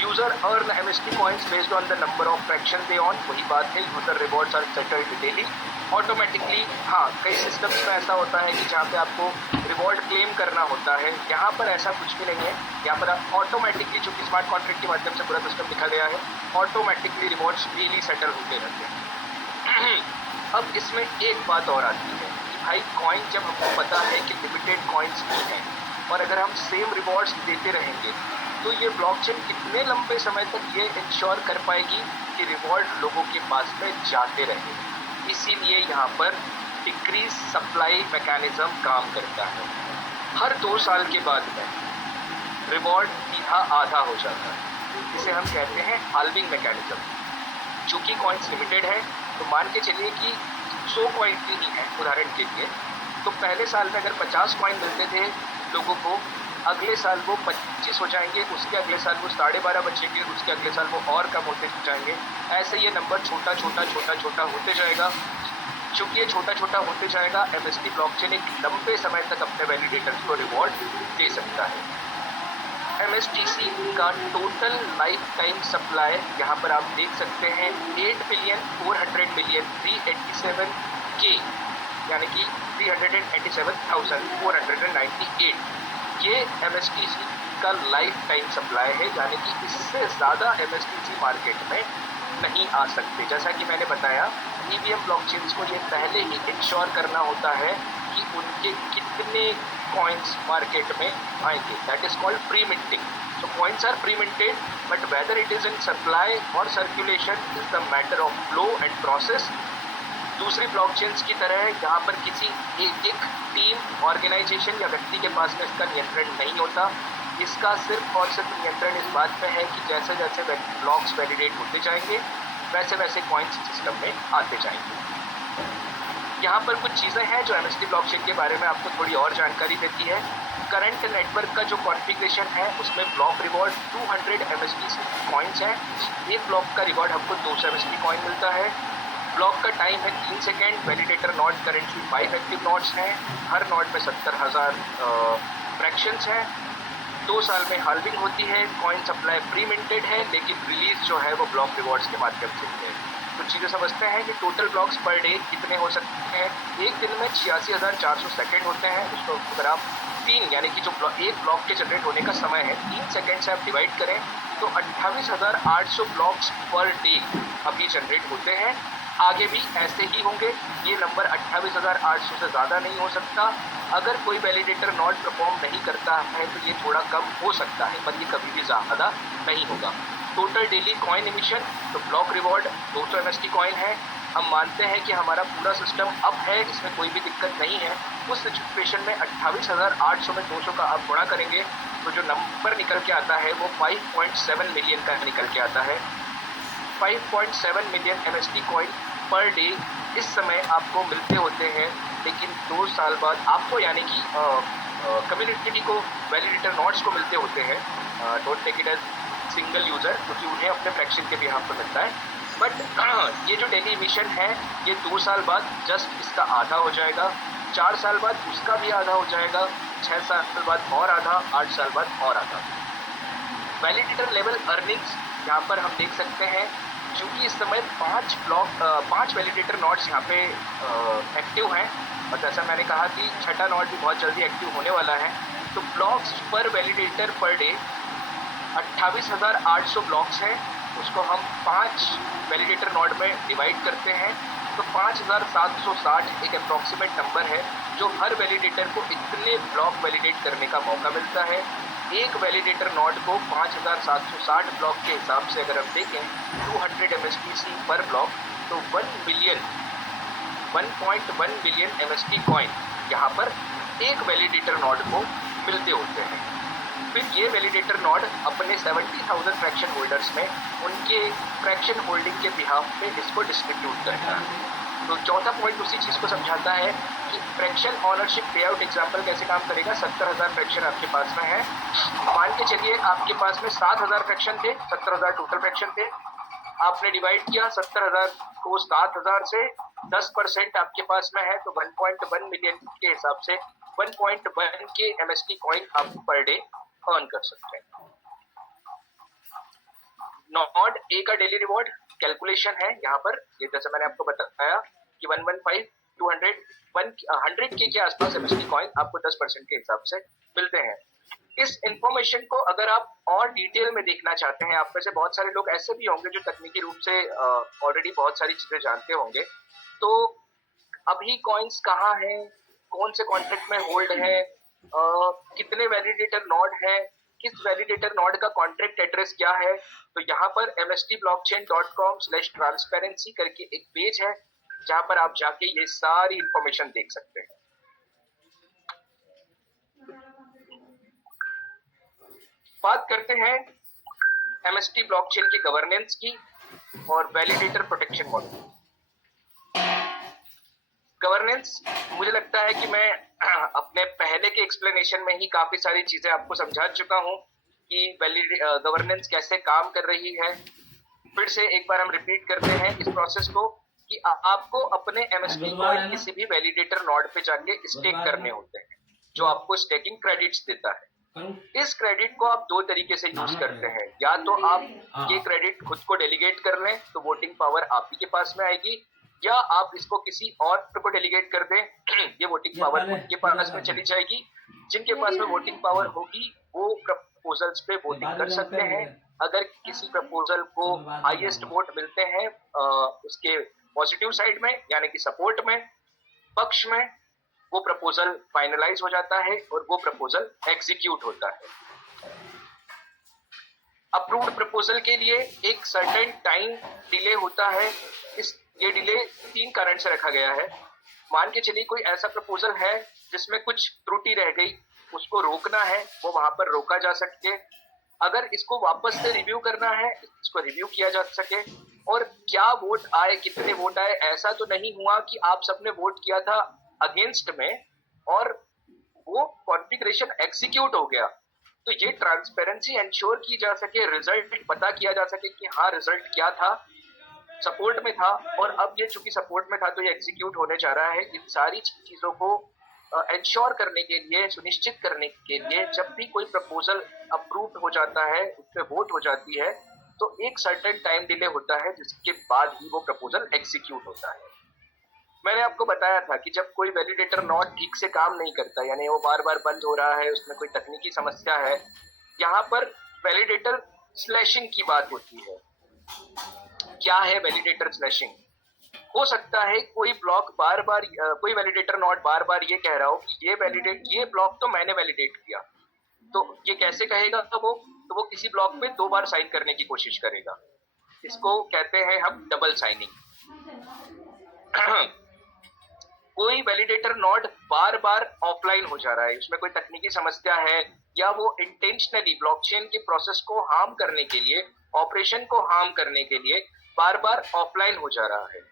User earn MST coins based on the number of fraction they on, वही बात है, user rewards are settled daily automatically. हाँ, कई सिस्टम्स में ऐसा होता है कि जहाँ पे आपको रिवॉर्ड क्लेम करना होता है, यहाँ पर ऐसा कुछ भी नहीं है। यहाँ पर आप ऑटोमेटिकली, चूँकि स्मार्ट कॉन्ट्रैक्ट के माध्यम से पूरा सिस्टम लिखा गया है, ऑटोमेटिकली रिवॉर्ड्स डेली सेटल होते रहते हैं। अब इसमें एक बात और आती है कि भाई कॉइन जब हमको पता है कि लिमिटेड कॉइन्स ही हैं और अगर हम सेम रिवॉर्ड्स देते रहेंगे तो ये ब्लॉकचेन कितने लंबे समय तक ये इंश्योर कर पाएगी कि रिवॉर्ड लोगों के पास में जाते रहे। इसीलिए यहाँ पर डिक्रीज सप्लाई मैकेनिज्म काम करता है। हर 2 साल के बाद में रिवॉर्ड सीधा आधा हो जाता है, जिसे हम कहते हैं हाल्विंग मैकेनिज्म। चूँकि कॉइन्स लिमिटेड है तो मान के चलिए कि 100 कॉइन ही है उदाहरण के लिए, तो पहले साल में अगर 50 कॉइन मिलते थे लोगों को, अगले साल वो 25 हो जाएंगे, उसके अगले साल वो 12.5 बचेंगे, उसके अगले साल वो और कम होते जाएंगे। ऐसे ये नंबर छोटा छोटा होते जाएगा। चूँकि ये छोटा छोटा होते जाएगा, MST ब्लॉकचेन एक लंबे समय तक अपने वैलिडेटर्स को रिवॉर्ड दे सकता है। MSTC का टोटल लाइफ टाइम सप्लाई यहाँ पर आप देख सकते हैं 8,400,387,000 यानी कि 387,498। ये MSTC का लाइफ टाइम सप्लाई है, यानी कि इससे ज़्यादा MSTC मार्केट में नहीं आ सकते। जैसा कि मैंने बताया, EVM ब्लॉकचेन्स को ये पहले ही इंश्योर करना होता है कि उनके कितने कॉइन्स मार्केट में आएंगे, that is called pre minting. So coins are pre minted but whether it is in supply और circulation is the matter of flow and process. दूसरी ब्लॉकचेन्स की तरह यहाँ पर किसी एक टीम, ऑर्गेनाइजेशन या व्यक्ति के पास में इसका नियंत्रण नहीं होता। इसका सिर्फ और सिर्फ नियंत्रण इस बात पे है कि जैसे जैसे ब्लॉक्स वैलिडेट होते जाएंगे वैसे वैसे कॉइन्स सिस्टम में आते जाएंगे। यहाँ पर कुछ चीज़ें हैं जो MST ब्लॉकचेन के बारे में आपको थोड़ी और जानकारी देती है। करंट नेटवर्क का जो कॉन्फ़िगरेशन है उसमें ब्लॉक रिवॉर्ड 200 MST कॉइन्स हैं। एक ब्लॉक का रिवॉर्ड हमको 200 MST कॉइन मिलता है। ब्लॉक का टाइम है 3 second. Validator node currently 5 active nodes हैं। हर नोड में 70,000 फ्रैक्शंस हैं। 2 साल में हाल्विंग होती है। कॉइन सप्लाई प्री मिंटेड है लेकिन रिलीज जो है वो ब्लॉक रिवॉर्ड्स के माध्यम से है। कुछ चीज़ें समझते हैं कि टोटल ब्लॉक्स पर डे कितने हो सकते हैं। एक दिन में 86,400 सेकेंड होते हैं। उसको अगर आप 3 यानी कि जो एक ब्लॉक के जनरेट होने का समय है 3 सेकेंड से आप डिवाइड करें तो 28,800 ब्लॉक्स पर डे अभी जनरेट होते हैं। आगे भी ऐसे ही होंगे। ये नंबर 28,800 से ज़्यादा नहीं हो सकता। अगर कोई वैलिडेटर नोड परफॉर्म नहीं करता है तो ये थोड़ा कम हो सकता है, पर ये कभी भी ज़्यादा नहीं होगा। टोटल डेली कॉइन इमिशन, तो ब्लॉक रिवॉर्ड 200 MST कॉइन है। हम मानते हैं कि हमारा पूरा सिस्टम अप है, इसमें कोई भी दिक्कत नहीं है। उस सिचुएशन में 28,800 में 200 का आप गुणा करेंगे तो जो नंबर निकल के आता है वो 5.7 मिलियन का निकल के आता है। 5.7 million MST coin per day इस समय आपको मिलते होते हैं, लेकिन 2 साल बाद आपको यानी कि कम्युनिटी को वैलिडेटर नोड्स को मिलते होते हैं, don't take it as single user, क्योंकि उन्हें अपने फ्रैक्शन के भी यहाँ पर मिलता है। बट ये जो डेली इमिशन है ये 2 साल बाद जस्ट इसका आधा हो जाएगा, 4 साल बाद उसका भी आधा हो जाएगा, 6 साल बाद और आधा, 8 साल बाद और आधा। वैलिडेटर लेवल अर्निंग्स यहाँ पर हम देख सकते हैं, क्योंकि इस समय 5 वैलिडेटर नोड्स यहाँ पे एक्टिव हैं, और जैसा मैंने कहा कि छठा नोड भी बहुत जल्दी एक्टिव होने वाला है। तो ब्लॉक्स पर वैलिडेटर पर डे 28,800 ब्लॉक्स हैं, उसको हम 5 वैलिडेटर नोड में डिवाइड करते हैं, तो 5,760 एक अप्रॉक्सीमेट नंबर है जो हर वैलिडेटर को इतने ब्लॉक वैलिडेट करने का मौका मिलता है। एक वैलिडेटर नोड को 5,760 ब्लॉक के हिसाब से अगर हम देखें 200 MSTC पर ब्लॉक, तो 1.1 बिलियन MST कॉइन यहाँ पर एक वैलिडेटर नोड को मिलते होते हैं। फिर ये वैलिडेटर नोड अपने 70,000 फ्रैक्शन होल्डर्स में उनके फ्रैक्शन होल्डिंग के बिहाफ पे इसको डिस्ट्रीब्यूट करता है। तो चौथा पॉइंट उसी चीज़ को समझाता है कि फ्रैक्शन ऑनरशिप पे आउट एग्जाम्पल कैसे काम करेगा। 70,000 फ्रैक्शन आपके पास में है, मान के चलिए आपके पास में 7,000 फ्रैक्शन थे, 70,000 टोटल फ्रैक्शन थे, आपने डिवाइड किया 70,000 को 7,000 से, 10% आपके पास में है, तो 1.1 मिलियन के हिसाब से 1.1 के MST कॉइन आप पर डे अर्न कर सकते हैं। नोड ए का डेली रिवॉर्ड कैलकुलेशन है यहाँ पर, ये जैसे मैंने आपको बताया कि 115 200 100 के आसपास MST कॉइन आपको 10% के हिसाब से मिलते हैं। इस इंफॉर्मेशन को अगर आप और डिटेल में देखना चाहते हैं, आप में से बहुत सारे लोग ऐसे भी होंगे जो तकनीकी रूप से ऑलरेडी बहुत सारी चीजें जानते होंगे, तो अभी कॉइन्स कहाँ हैं, कौन से कॉन्ट्रैक्ट में होल्ड है, कितने वैलिडेटर नोड है, किस वैलिडेटर नोड का कॉन्ट्रैक्ट एड्रेस क्या है, तो यहाँ पर mstblockchain.com/transparency करके एक पेज है जहाँ पर आप जाके ये सारी इंफॉर्मेशन देख सकते हैं। बात करते हैं MST ब्लॉकचेन की गवर्नेंस की और वैलिडेटर प्रोटेक्शन मॉडल। गवर्नेंस, मुझे लगता है कि मैं अपने पहले के एक्सप्लेनेशन में ही काफी सारी चीजें आपको समझा चुका हूं कि गवर्नेंस कैसे काम कर रही है। फिर से एक बार हम रिपीट करते हैं इस प्रोसेस को कि आपको अपने MST कॉइन किसी भी वैलिडेटर नोड पे जाके स्टेक करने होते हैं, जो आपको स्टेकिंग क्रेडिट्स देता है। इस क्रेडिट को आप 2 तरीके से यूज करते हैं, या तो आप ये क्रेडिट खुद को डेलीगेट कर लें तो वोटिंग पावर आप ही के पास में आएगी, या आप इसको किसी और को डेलीगेट कर दें, ये वोटिंग पावर उनके पास में चली जाएगी। जिनके पास में वोटिंग पावर होगी वो प्रपोजल्स पे वोटिंग कर सकते हैं। अगर किसी प्रपोजल को हाईएस्ट वोट मिलते हैं उसके पॉजिटिव साइड में यानी कि सपोर्ट में, पक्ष में, वो प्रपोजल फाइनलाइज हो जाता है और वो प्रपोजल एग्जीक्यूट होता है। अप्रूव्ड प्रपोजल के लिए एक सर्टेन टाइम डिले होता है। ये डिले 3 कारण से रखा गया है। मान के चलिए कोई ऐसा प्रपोजल है जिसमें कुछ त्रुटि रह गई, उसको रोकना है, वो वहां पर रोका जा सके। अगर इसको वापस से रिव्यू करना है, इसको रिव्यू किया जा सके। और क्या वोट आए, कितने वोट आए, ऐसा तो नहीं हुआ कि आप सबने वोट किया था अगेंस्ट में और वो कॉन्फ़िगरेशन एग्जीक्यूट हो गया। तो ये ट्रांसपेरेंसी इंश्योर की जा सके, रिजल्ट पता किया जा सके कि हाँ रिजल्ट क्या था, सपोर्ट में था और अब ये चूंकि सपोर्ट में था तो ये एग्जीक्यूट होने जा रहा है। इन सारी चीजों को इंश्योर करने के लिए, सुनिश्चित करने के लिए, जब भी कोई प्रपोजल अप्रूव्ड हो जाता है, उस पर वोट हो जाती है, तो एक सर्टेन टाइम डिले होता है जिसके बाद ही वो प्रपोजल एग्जीक्यूट होता है। मैंने आपको बताया था कि जब कोई वैलिडेटर नोड ठीक से काम नहीं करता, यानी वो बार बार बंद हो रहा है, उसमें कोई तकनीकी समस्या है, यहाँ पर वैलिडेटर स्लैशिंग की बात होती है। क्या है वैलिडेटर स्लैशिंग? हो सकता है कोई ब्लॉक बार बार, कोई वैलिडेटर नोड बार बार ये कह रहा हो कि ये ब्लॉक तो मैंने वैलिडेट किया, तो ये कैसे कहेगा? तो वो किसी ब्लॉक में 2 बार साइन करने की कोशिश करेगा। इसको कहते हैं हम डबल साइनिंग। कोई वैलिडेटर नोड बार बार ऑफलाइन हो जा रहा है, उसमें कोई तकनीकी समस्या है, या वो इंटेंशनली ब्लॉकचेन के प्रोसेस को हार्म करने के लिए, ऑपरेशन को हार्म करने के लिए बार बार ऑफलाइन हो जा रहा है।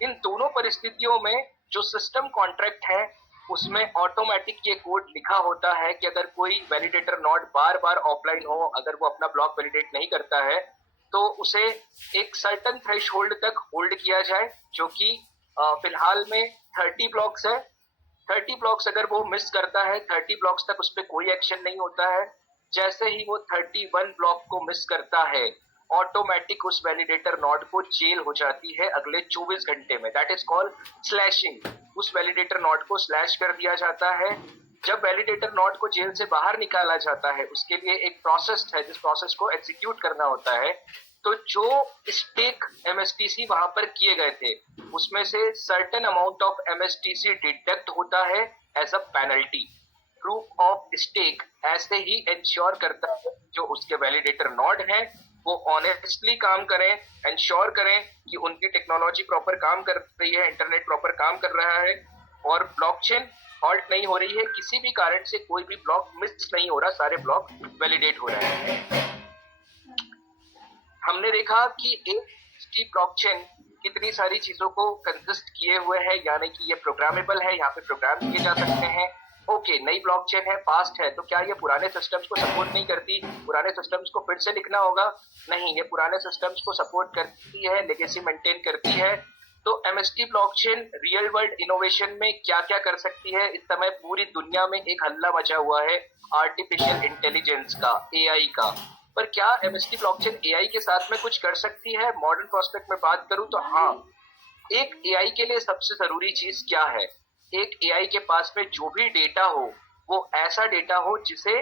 इन दोनों परिस्थितियों में जो सिस्टम कॉन्ट्रैक्ट है उसमें ऑटोमेटिक ये कोड लिखा होता है कि अगर कोई वैलिडेटर नोड बार बार ऑफलाइन हो, अगर वो अपना ब्लॉक वैलिडेट नहीं करता है तो उसे एक सर्टन थ्रेशहोल्ड तक होल्ड किया जाए, जो कि फिलहाल में 30 ब्लॉक्स है। 30 ब्लॉक्स अगर वो मिस करता है, 30 ब्लॉक्स तक उस पर कोई एक्शन नहीं होता है। जैसे ही वो 31 ब्लॉक को मिस करता है, ऑटोमेटिक उस वैलिडेटर नोड को जेल हो जाती है अगले 24 घंटे में। That is called slashing. उस वैलिडेटर नोड को स्लैश कर दिया जाता है। जब वैलिडेटर नोड को जेल से बाहर निकाला जाता है, उसके लिए एक प्रोसेस है जिस प्रोसेस को एग्जीक्यूट करना होता है। तो जो स्टेक एमएसटीसी वहां पर किए गए थे उसमें से certain amount of MSTC deduct होता है as a penalty. Proof of stake ऐसे ही इंश्योर करता है जो उसके वैलिडेटर नोड है वो ऑनेस्टली काम करें, इंश्योर करें कि उनकी टेक्नोलॉजी प्रॉपर काम कर रही है, इंटरनेट प्रॉपर काम कर रहा है और ब्लॉकचेन हॉल्ट नहीं हो रही है, किसी भी कारण से कोई भी ब्लॉक मिस नहीं हो रहा, सारे ब्लॉक वैलिडेट हो रहे हैं। हमने देखा कि एक ब्लॉकचेन कितनी सारी चीजों को कंसिस्ट किए हुए है, यानी कि ये प्रोग्रामेबल है, यहाँ पे प्रोग्राम किए जा सकते हैं। ओके, नई ब्लॉकचेन है, फास्ट है, तो क्या ये पुराने सिस्टम्स को सपोर्ट नहीं करती? पुराने सिस्टम्स को फिर से लिखना होगा? नहीं, ये पुराने सिस्टम्स को सपोर्ट करती है, लेगेसी मेंटेन करती है। तो MST blockchain real world innovation में क्या क्या कर सकती है? इस समय पूरी दुनिया में एक हल्ला मचा हुआ है आर्टिफिशियल इंटेलिजेंस का, एआई का। पर क्या एमएसटी ब्लॉकचेन एआई के साथ में कुछ कर सकती है? मॉडर्न प्रोस्पेक्ट में बात करूं तो हाँ। एक एआई के लिए सबसे जरूरी चीज क्या है? एक एआई के पास में जो भी डेटा हो वो ऐसा डेटा हो जिसे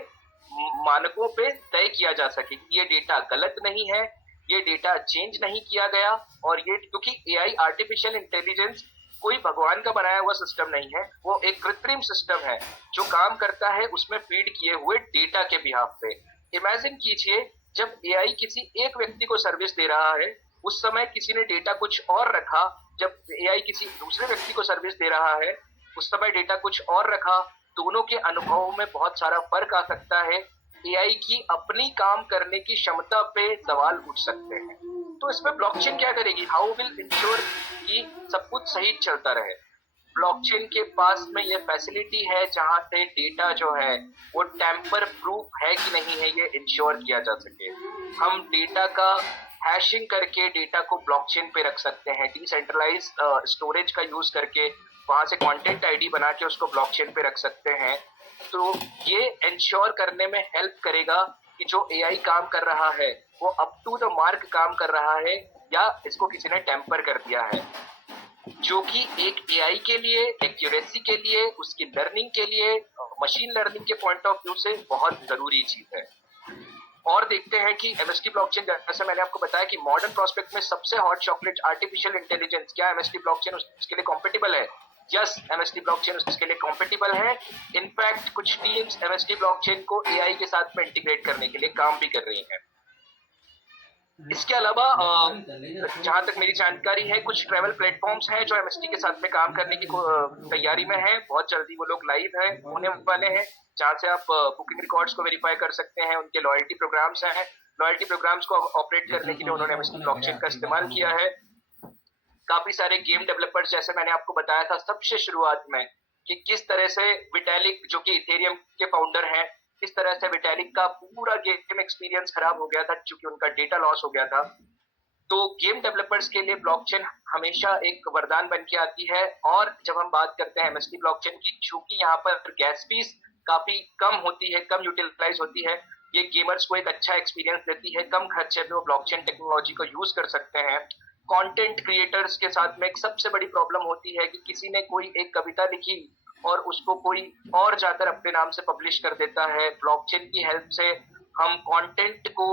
मानकों पे तय किया जा सके कि ये डेटा गलत नहीं है, ये डेटा चेंज नहीं किया गया। और ये क्योंकि एआई आर्टिफिशियल इंटेलिजेंस कोई भगवान का बनाया हुआ सिस्टम नहीं है, वो एक कृत्रिम सिस्टम है जो काम करता है उसमें फीड किए हुए डेटा के बिहाफ पे। इमेजिन कीजिए, जब एआई किसी एक व्यक्ति को सर्विस दे रहा है उस समय किसी ने डेटा कुछ और रखा, जब एआई किसी दूसरे व्यक्ति को सर्विस दे रहा है उस समय डेटा कुछ और रखा, दोनों के अनुभवों में बहुत सारा फर्क आ सकता है। एआई की अपनी काम करने की क्षमता पे सवाल उठ सकते हैं। तो इसमें ब्लॉकचेन क्या करेगी? हाउ विल इंश्योर कि सब कुछ सही चलता रहे? ब्लॉकचेन के पास में ये फैसिलिटी है जहां से डेटा जो है वो टैंपर प्रूफ है कि नहीं है ये इंश्योर किया जा सके। हम डेटा का हैशिंग करके डेटा को ब्लॉकचेन पे रख सकते हैं, डिसेंट्रलाइज स्टोरेज का यूज करके वहां से कंटेंट आईडी बना के उसको ब्लॉकचेन पे रख सकते हैं। तो ये इंश्योर करने में हेल्प करेगा कि जो एआई काम कर रहा है वो अप टू द मार्क काम कर रहा है या इसको किसी ने टेम्पर कर दिया है, जो कि एक एआई के लिए, एक्यूरेसी के लिए, उसकी लर्निंग के लिए, मशीन लर्निंग के पॉइंट ऑफ व्यू से बहुत जरूरी चीज है। और देखते हैं कि एमएसटी ब्लॉकचेन, जैसे मैंने आपको बताया कि मॉडर्न प्रोस्पेक्ट में सबसे हॉट चॉकलेट आर्टिफिशियल इंटेलिजेंस, क्या एमएसटी ब्लॉकचेन उसके लिए कॉम्पेटिबल है? यस, एमएसटी ब्लॉकचेन उसके लिए कॉम्पेटिबल है। इनफैक्ट कुछ टीम्स एमएसटी ब्लॉकचेन को एआई के साथ में इंटीग्रेट करने के लिए काम भी कर रही हैं। इसके अलावा जहां तक मेरी जानकारी है, कुछ ट्रैवल प्लेटफॉर्म्स हैं जो एमएसटी के साथ में काम करने की तैयारी में है। बहुत जल्दी वो लोग लाइव है होने वाले हैं, जहां से आप बुकिंग रिकॉर्ड्स को वेरीफाई कर सकते हैं। उनके लॉयल्टी प्रोग्राम्स हैं, लॉयल्टी प्रोग्राम्स को ऑपरेट करने के लिए उन्होंने एमएसटी ब्लॉकचेन का इस्तेमाल किया है। काफी सारे गेम डेवलपर्स, जैसे मैंने आपको बताया था सबसे शुरुआत में कि किस तरह से विटालिक, जो कि इथेरियम के फाउंडर हैं, किस तरह से विटालिक का पूरा गेम एक्सपीरियंस खराब हो गया था क्योंकि उनका डेटा लॉस हो गया था। तो गेम डेवलपर्स के लिए ब्लॉकचेन हमेशा एक वरदान बन के आती है। और जब हम बात करते हैं एमएसटी ब्लॉकचेन की, चूंकि यहाँ पर गैस फीस काफी कम होती है, कम यूटिलाइज होती है, ये गेमर्स को एक अच्छा एक्सपीरियंस देती है। कम खर्चे में वो ब्लॉकचेन टेक्नोलॉजी को यूज कर सकते हैं। कंटेंट क्रिएटर्स के साथ में एक सबसे बड़ी प्रॉब्लम होती है कि किसी ने कोई एक कविता लिखी और उसको कोई और जाकर अपने नाम से पब्लिश कर देता है। ब्लॉकचेन की हेल्प से हम कंटेंट को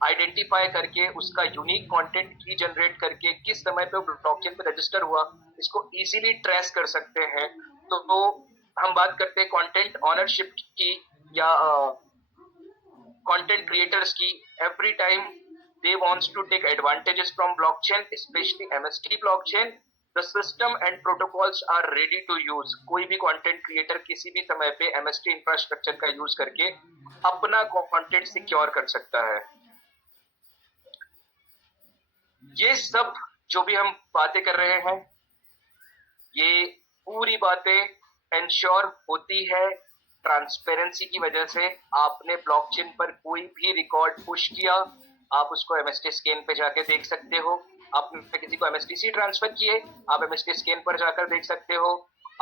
आइडेंटिफाई करके उसका यूनिक कंटेंट की जनरेट करके किस समय पे ब्लॉकचेन पे रजिस्टर हुआ इसको इजीली ट्रेस कर सकते हैं। तो हम बात करते हैं कंटेंट ऑनरशिप की या content creators की। every time they wants to take advantages from blockchain, especially MST blockchain, the system and protocols are ready to use। कोई भी content creator किसी भी समय पे MST infrastructure का यूज करके अपना content सिक्योर कर सकता है। ये सब जो भी हम बातें कर रहे हैं, ये पूरी बातें एंश्योर होती है ट्रांसपेरेंसी की वजह से। आपने ब्लॉकचेन पर कोई भी रिकॉर्ड पुश किया, आप उसको एमएसटी स्कैन पे जाके देख सकते हो। आपने किसी को एमएसटीसी ट्रांसफर किए, आप एमएसटी स्कैन पर जाकर देख सकते हो।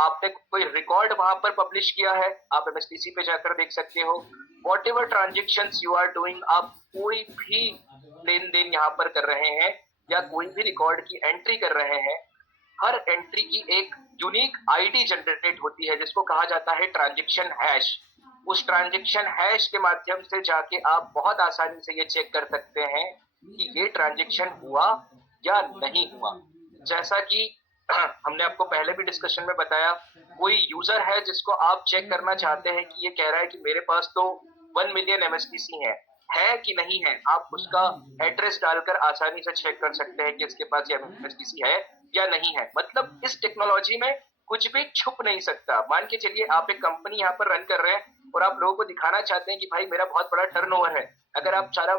आपने कोई रिकॉर्ड वहां पर पब्लिश किया है, आप एमएसटीसी पे जाकर देख सकते हो। Whatever transaction you are doing, आप कोई भी लेन देन यहाँ पर कर रहे हैं या कोई भी रिकॉर्ड की एंट्री कर रहे हैं, हर एंट्री की एक यूनिक आईडी जनरेट होती है जिसको कहा जाता है ट्रांजैक्शन हैश। उस ट्रांजैक्शन हैश के माध्यम से जाके आप बहुत आसानी से ये चेक कर सकते हैं कि ये ट्रांजैक्शन हुआ या नहीं हुआ। जैसा कि हमने आपको पहले भी डिस्कशन में बताया, कोई यूजर है जिसको आप चेक करना चाहते हैं कि ये कह रहा है कि मेरे पास तो 1 मिलियन एमएसटीसी है कि नहीं है, आप उसका एड्रेस डालकर आसानी से चेक कर सकते हैं कि इसके पास ये एमएसटीसी है या नहीं है। मतलब इस टेक्नोलॉजी में कुछ भी छुप नहीं सकता। मान के चलिए आप एक कंपनी यहाँ पर रन कर रहे हैं और आप लोगों को दिखाना चाहते हैं कि भाई मेरा बहुत बड़ा टर्नओवर है। अगर आप सारा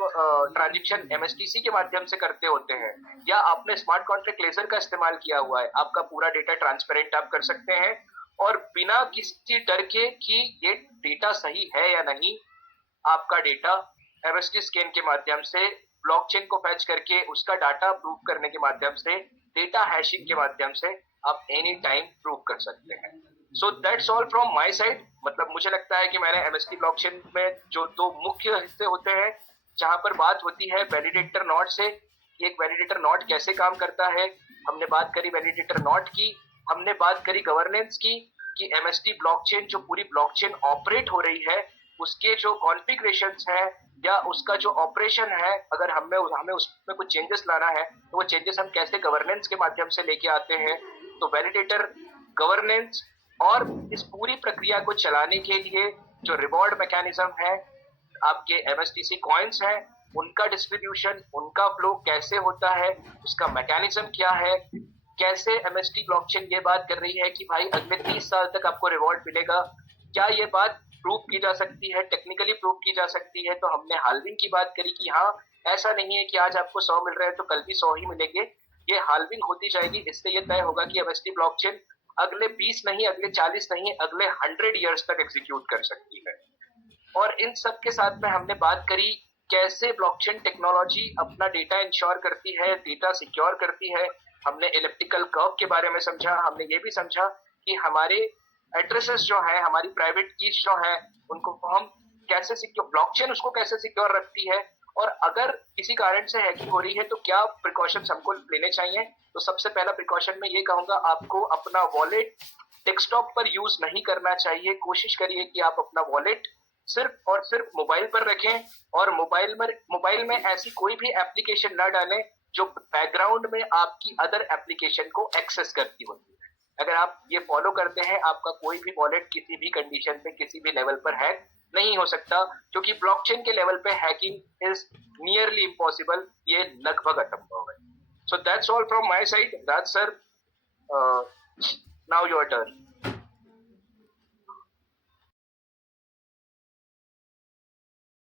ट्रांजेक्शन एमएसटीसी के माध्यम से करते होते हैं या आपने स्मार्ट कॉन्ट्रैक्ट लेजर का इस्तेमाल किया हुआ है, आपका पूरा डेटा ट्रांसपेरेंट आप कर सकते हैं और बिना किसी डर के कि ये डेटा सही है या नहीं, आपका डेटा एमएसटी स्कैन के माध्यम से ब्लॉकचेन को फैच करके उसका डाटा प्रूव करने के माध्यम से, डेटा हैशिंग के माध्यम से आप एनी टाइम प्रूव कर सकते हैं। So that's all from my side. मतलब मुझे लगता है कि मैंने एमएसटी ब्लॉकचेन में जो 2 मुख्य हिस्से होते हैं, जहां पर बात होती है वैलिडेटर नोड से, एक वैलिडेटर नोड कैसे काम करता है, हमने बात करी वैलिडेटर नोड की, हमने बात करी गवर्नेंस की कि एमएसटी ब्लॉकचेन जो पूरी ब्लॉकचेन ऑपरेट हो रही है उसके जो कॉन्फ़िगरेशंस है या उसका जो ऑपरेशन है, अगर हमें उसमें कुछ चेंजेस लाना है तो वो चेंजेस हम कैसे गवर्नेंस के माध्यम से लेके आते हैं। तो वैलिडेटर, गवर्नेंस और इस पूरी प्रक्रिया को चलाने के लिए जो रिवॉर्ड मैकेनिज्म है, आपके एमएसटीसी कॉइन्स हैं, उनका डिस्ट्रीब्यूशन, उनका फ्लो कैसे होता है, उसका मैकेनिज्म क्या है, कैसे एमएसटी ब्लॉकचेन ये बात कर रही है कि भाई अगले 30 साल तक आपको रिवॉर्ड मिलेगा, क्या ये बात प्रूव की जा सकती है, टेक्निकली प्रूव की जा सकती है। तो हमने हाल्विंग की बात करी कि हाँ, ऐसा नहीं है कि आज आपको 100 मिल रहे हैं तो कल भी 100 ही मिलेंगे, ये हाल्विंग होती जाएगी। इससे ये तय होगा कि एमएसटी ब्लॉकचेन अगले 20 नहीं, अगले 40 नहीं, अगले 100 ईयर्स तक एग्जीक्यूट कर सकती है। और इन सब के साथ में हमने बात करी कैसे ब्लॉकचेन टेक्नोलॉजी अपना डेटा इंश्योर करती है, डेटा सिक्योर करती है। हमने इलेप्टिकल कर्व के बारे में समझा, हमने ये भी समझा कि हमारे एड्रेसेस जो है, हमारी प्राइवेट कीज जो है, उनको हम कैसे सिक्योर, ब्लॉकचेन उसको कैसे सिक्योर रखती है, और अगर किसी कारण से हैकिंग हो रही है तो क्या प्रिकॉशंस हमको लेने चाहिए। तो सबसे पहला प्रिकॉशन मैं ये कहूंगा, आपको अपना वॉलेट डेस्कटॉप पर यूज नहीं करना चाहिए। कोशिश करिए कि आप अपना वॉलेट सिर्फ और सिर्फ मोबाइल पर रखें और मोबाइल में ऐसी कोई भी एप्लीकेशन ना डालें जो बैकग्राउंड में आपकी अदर एप्लीकेशन को एक्सेस करती होती है। अगर आप ये फॉलो करते हैं, आपका कोई भी वॉलेट किसी भी कंडीशन पे, किसी भी लेवल पर हैक नहीं हो सकता, क्योंकि ब्लॉकचेन के लेवल पे हैकिंग इज नियरली इम्पॉसिबल, ये लगभग असंभव है। So that's all from my side. Raj sir, now your turn.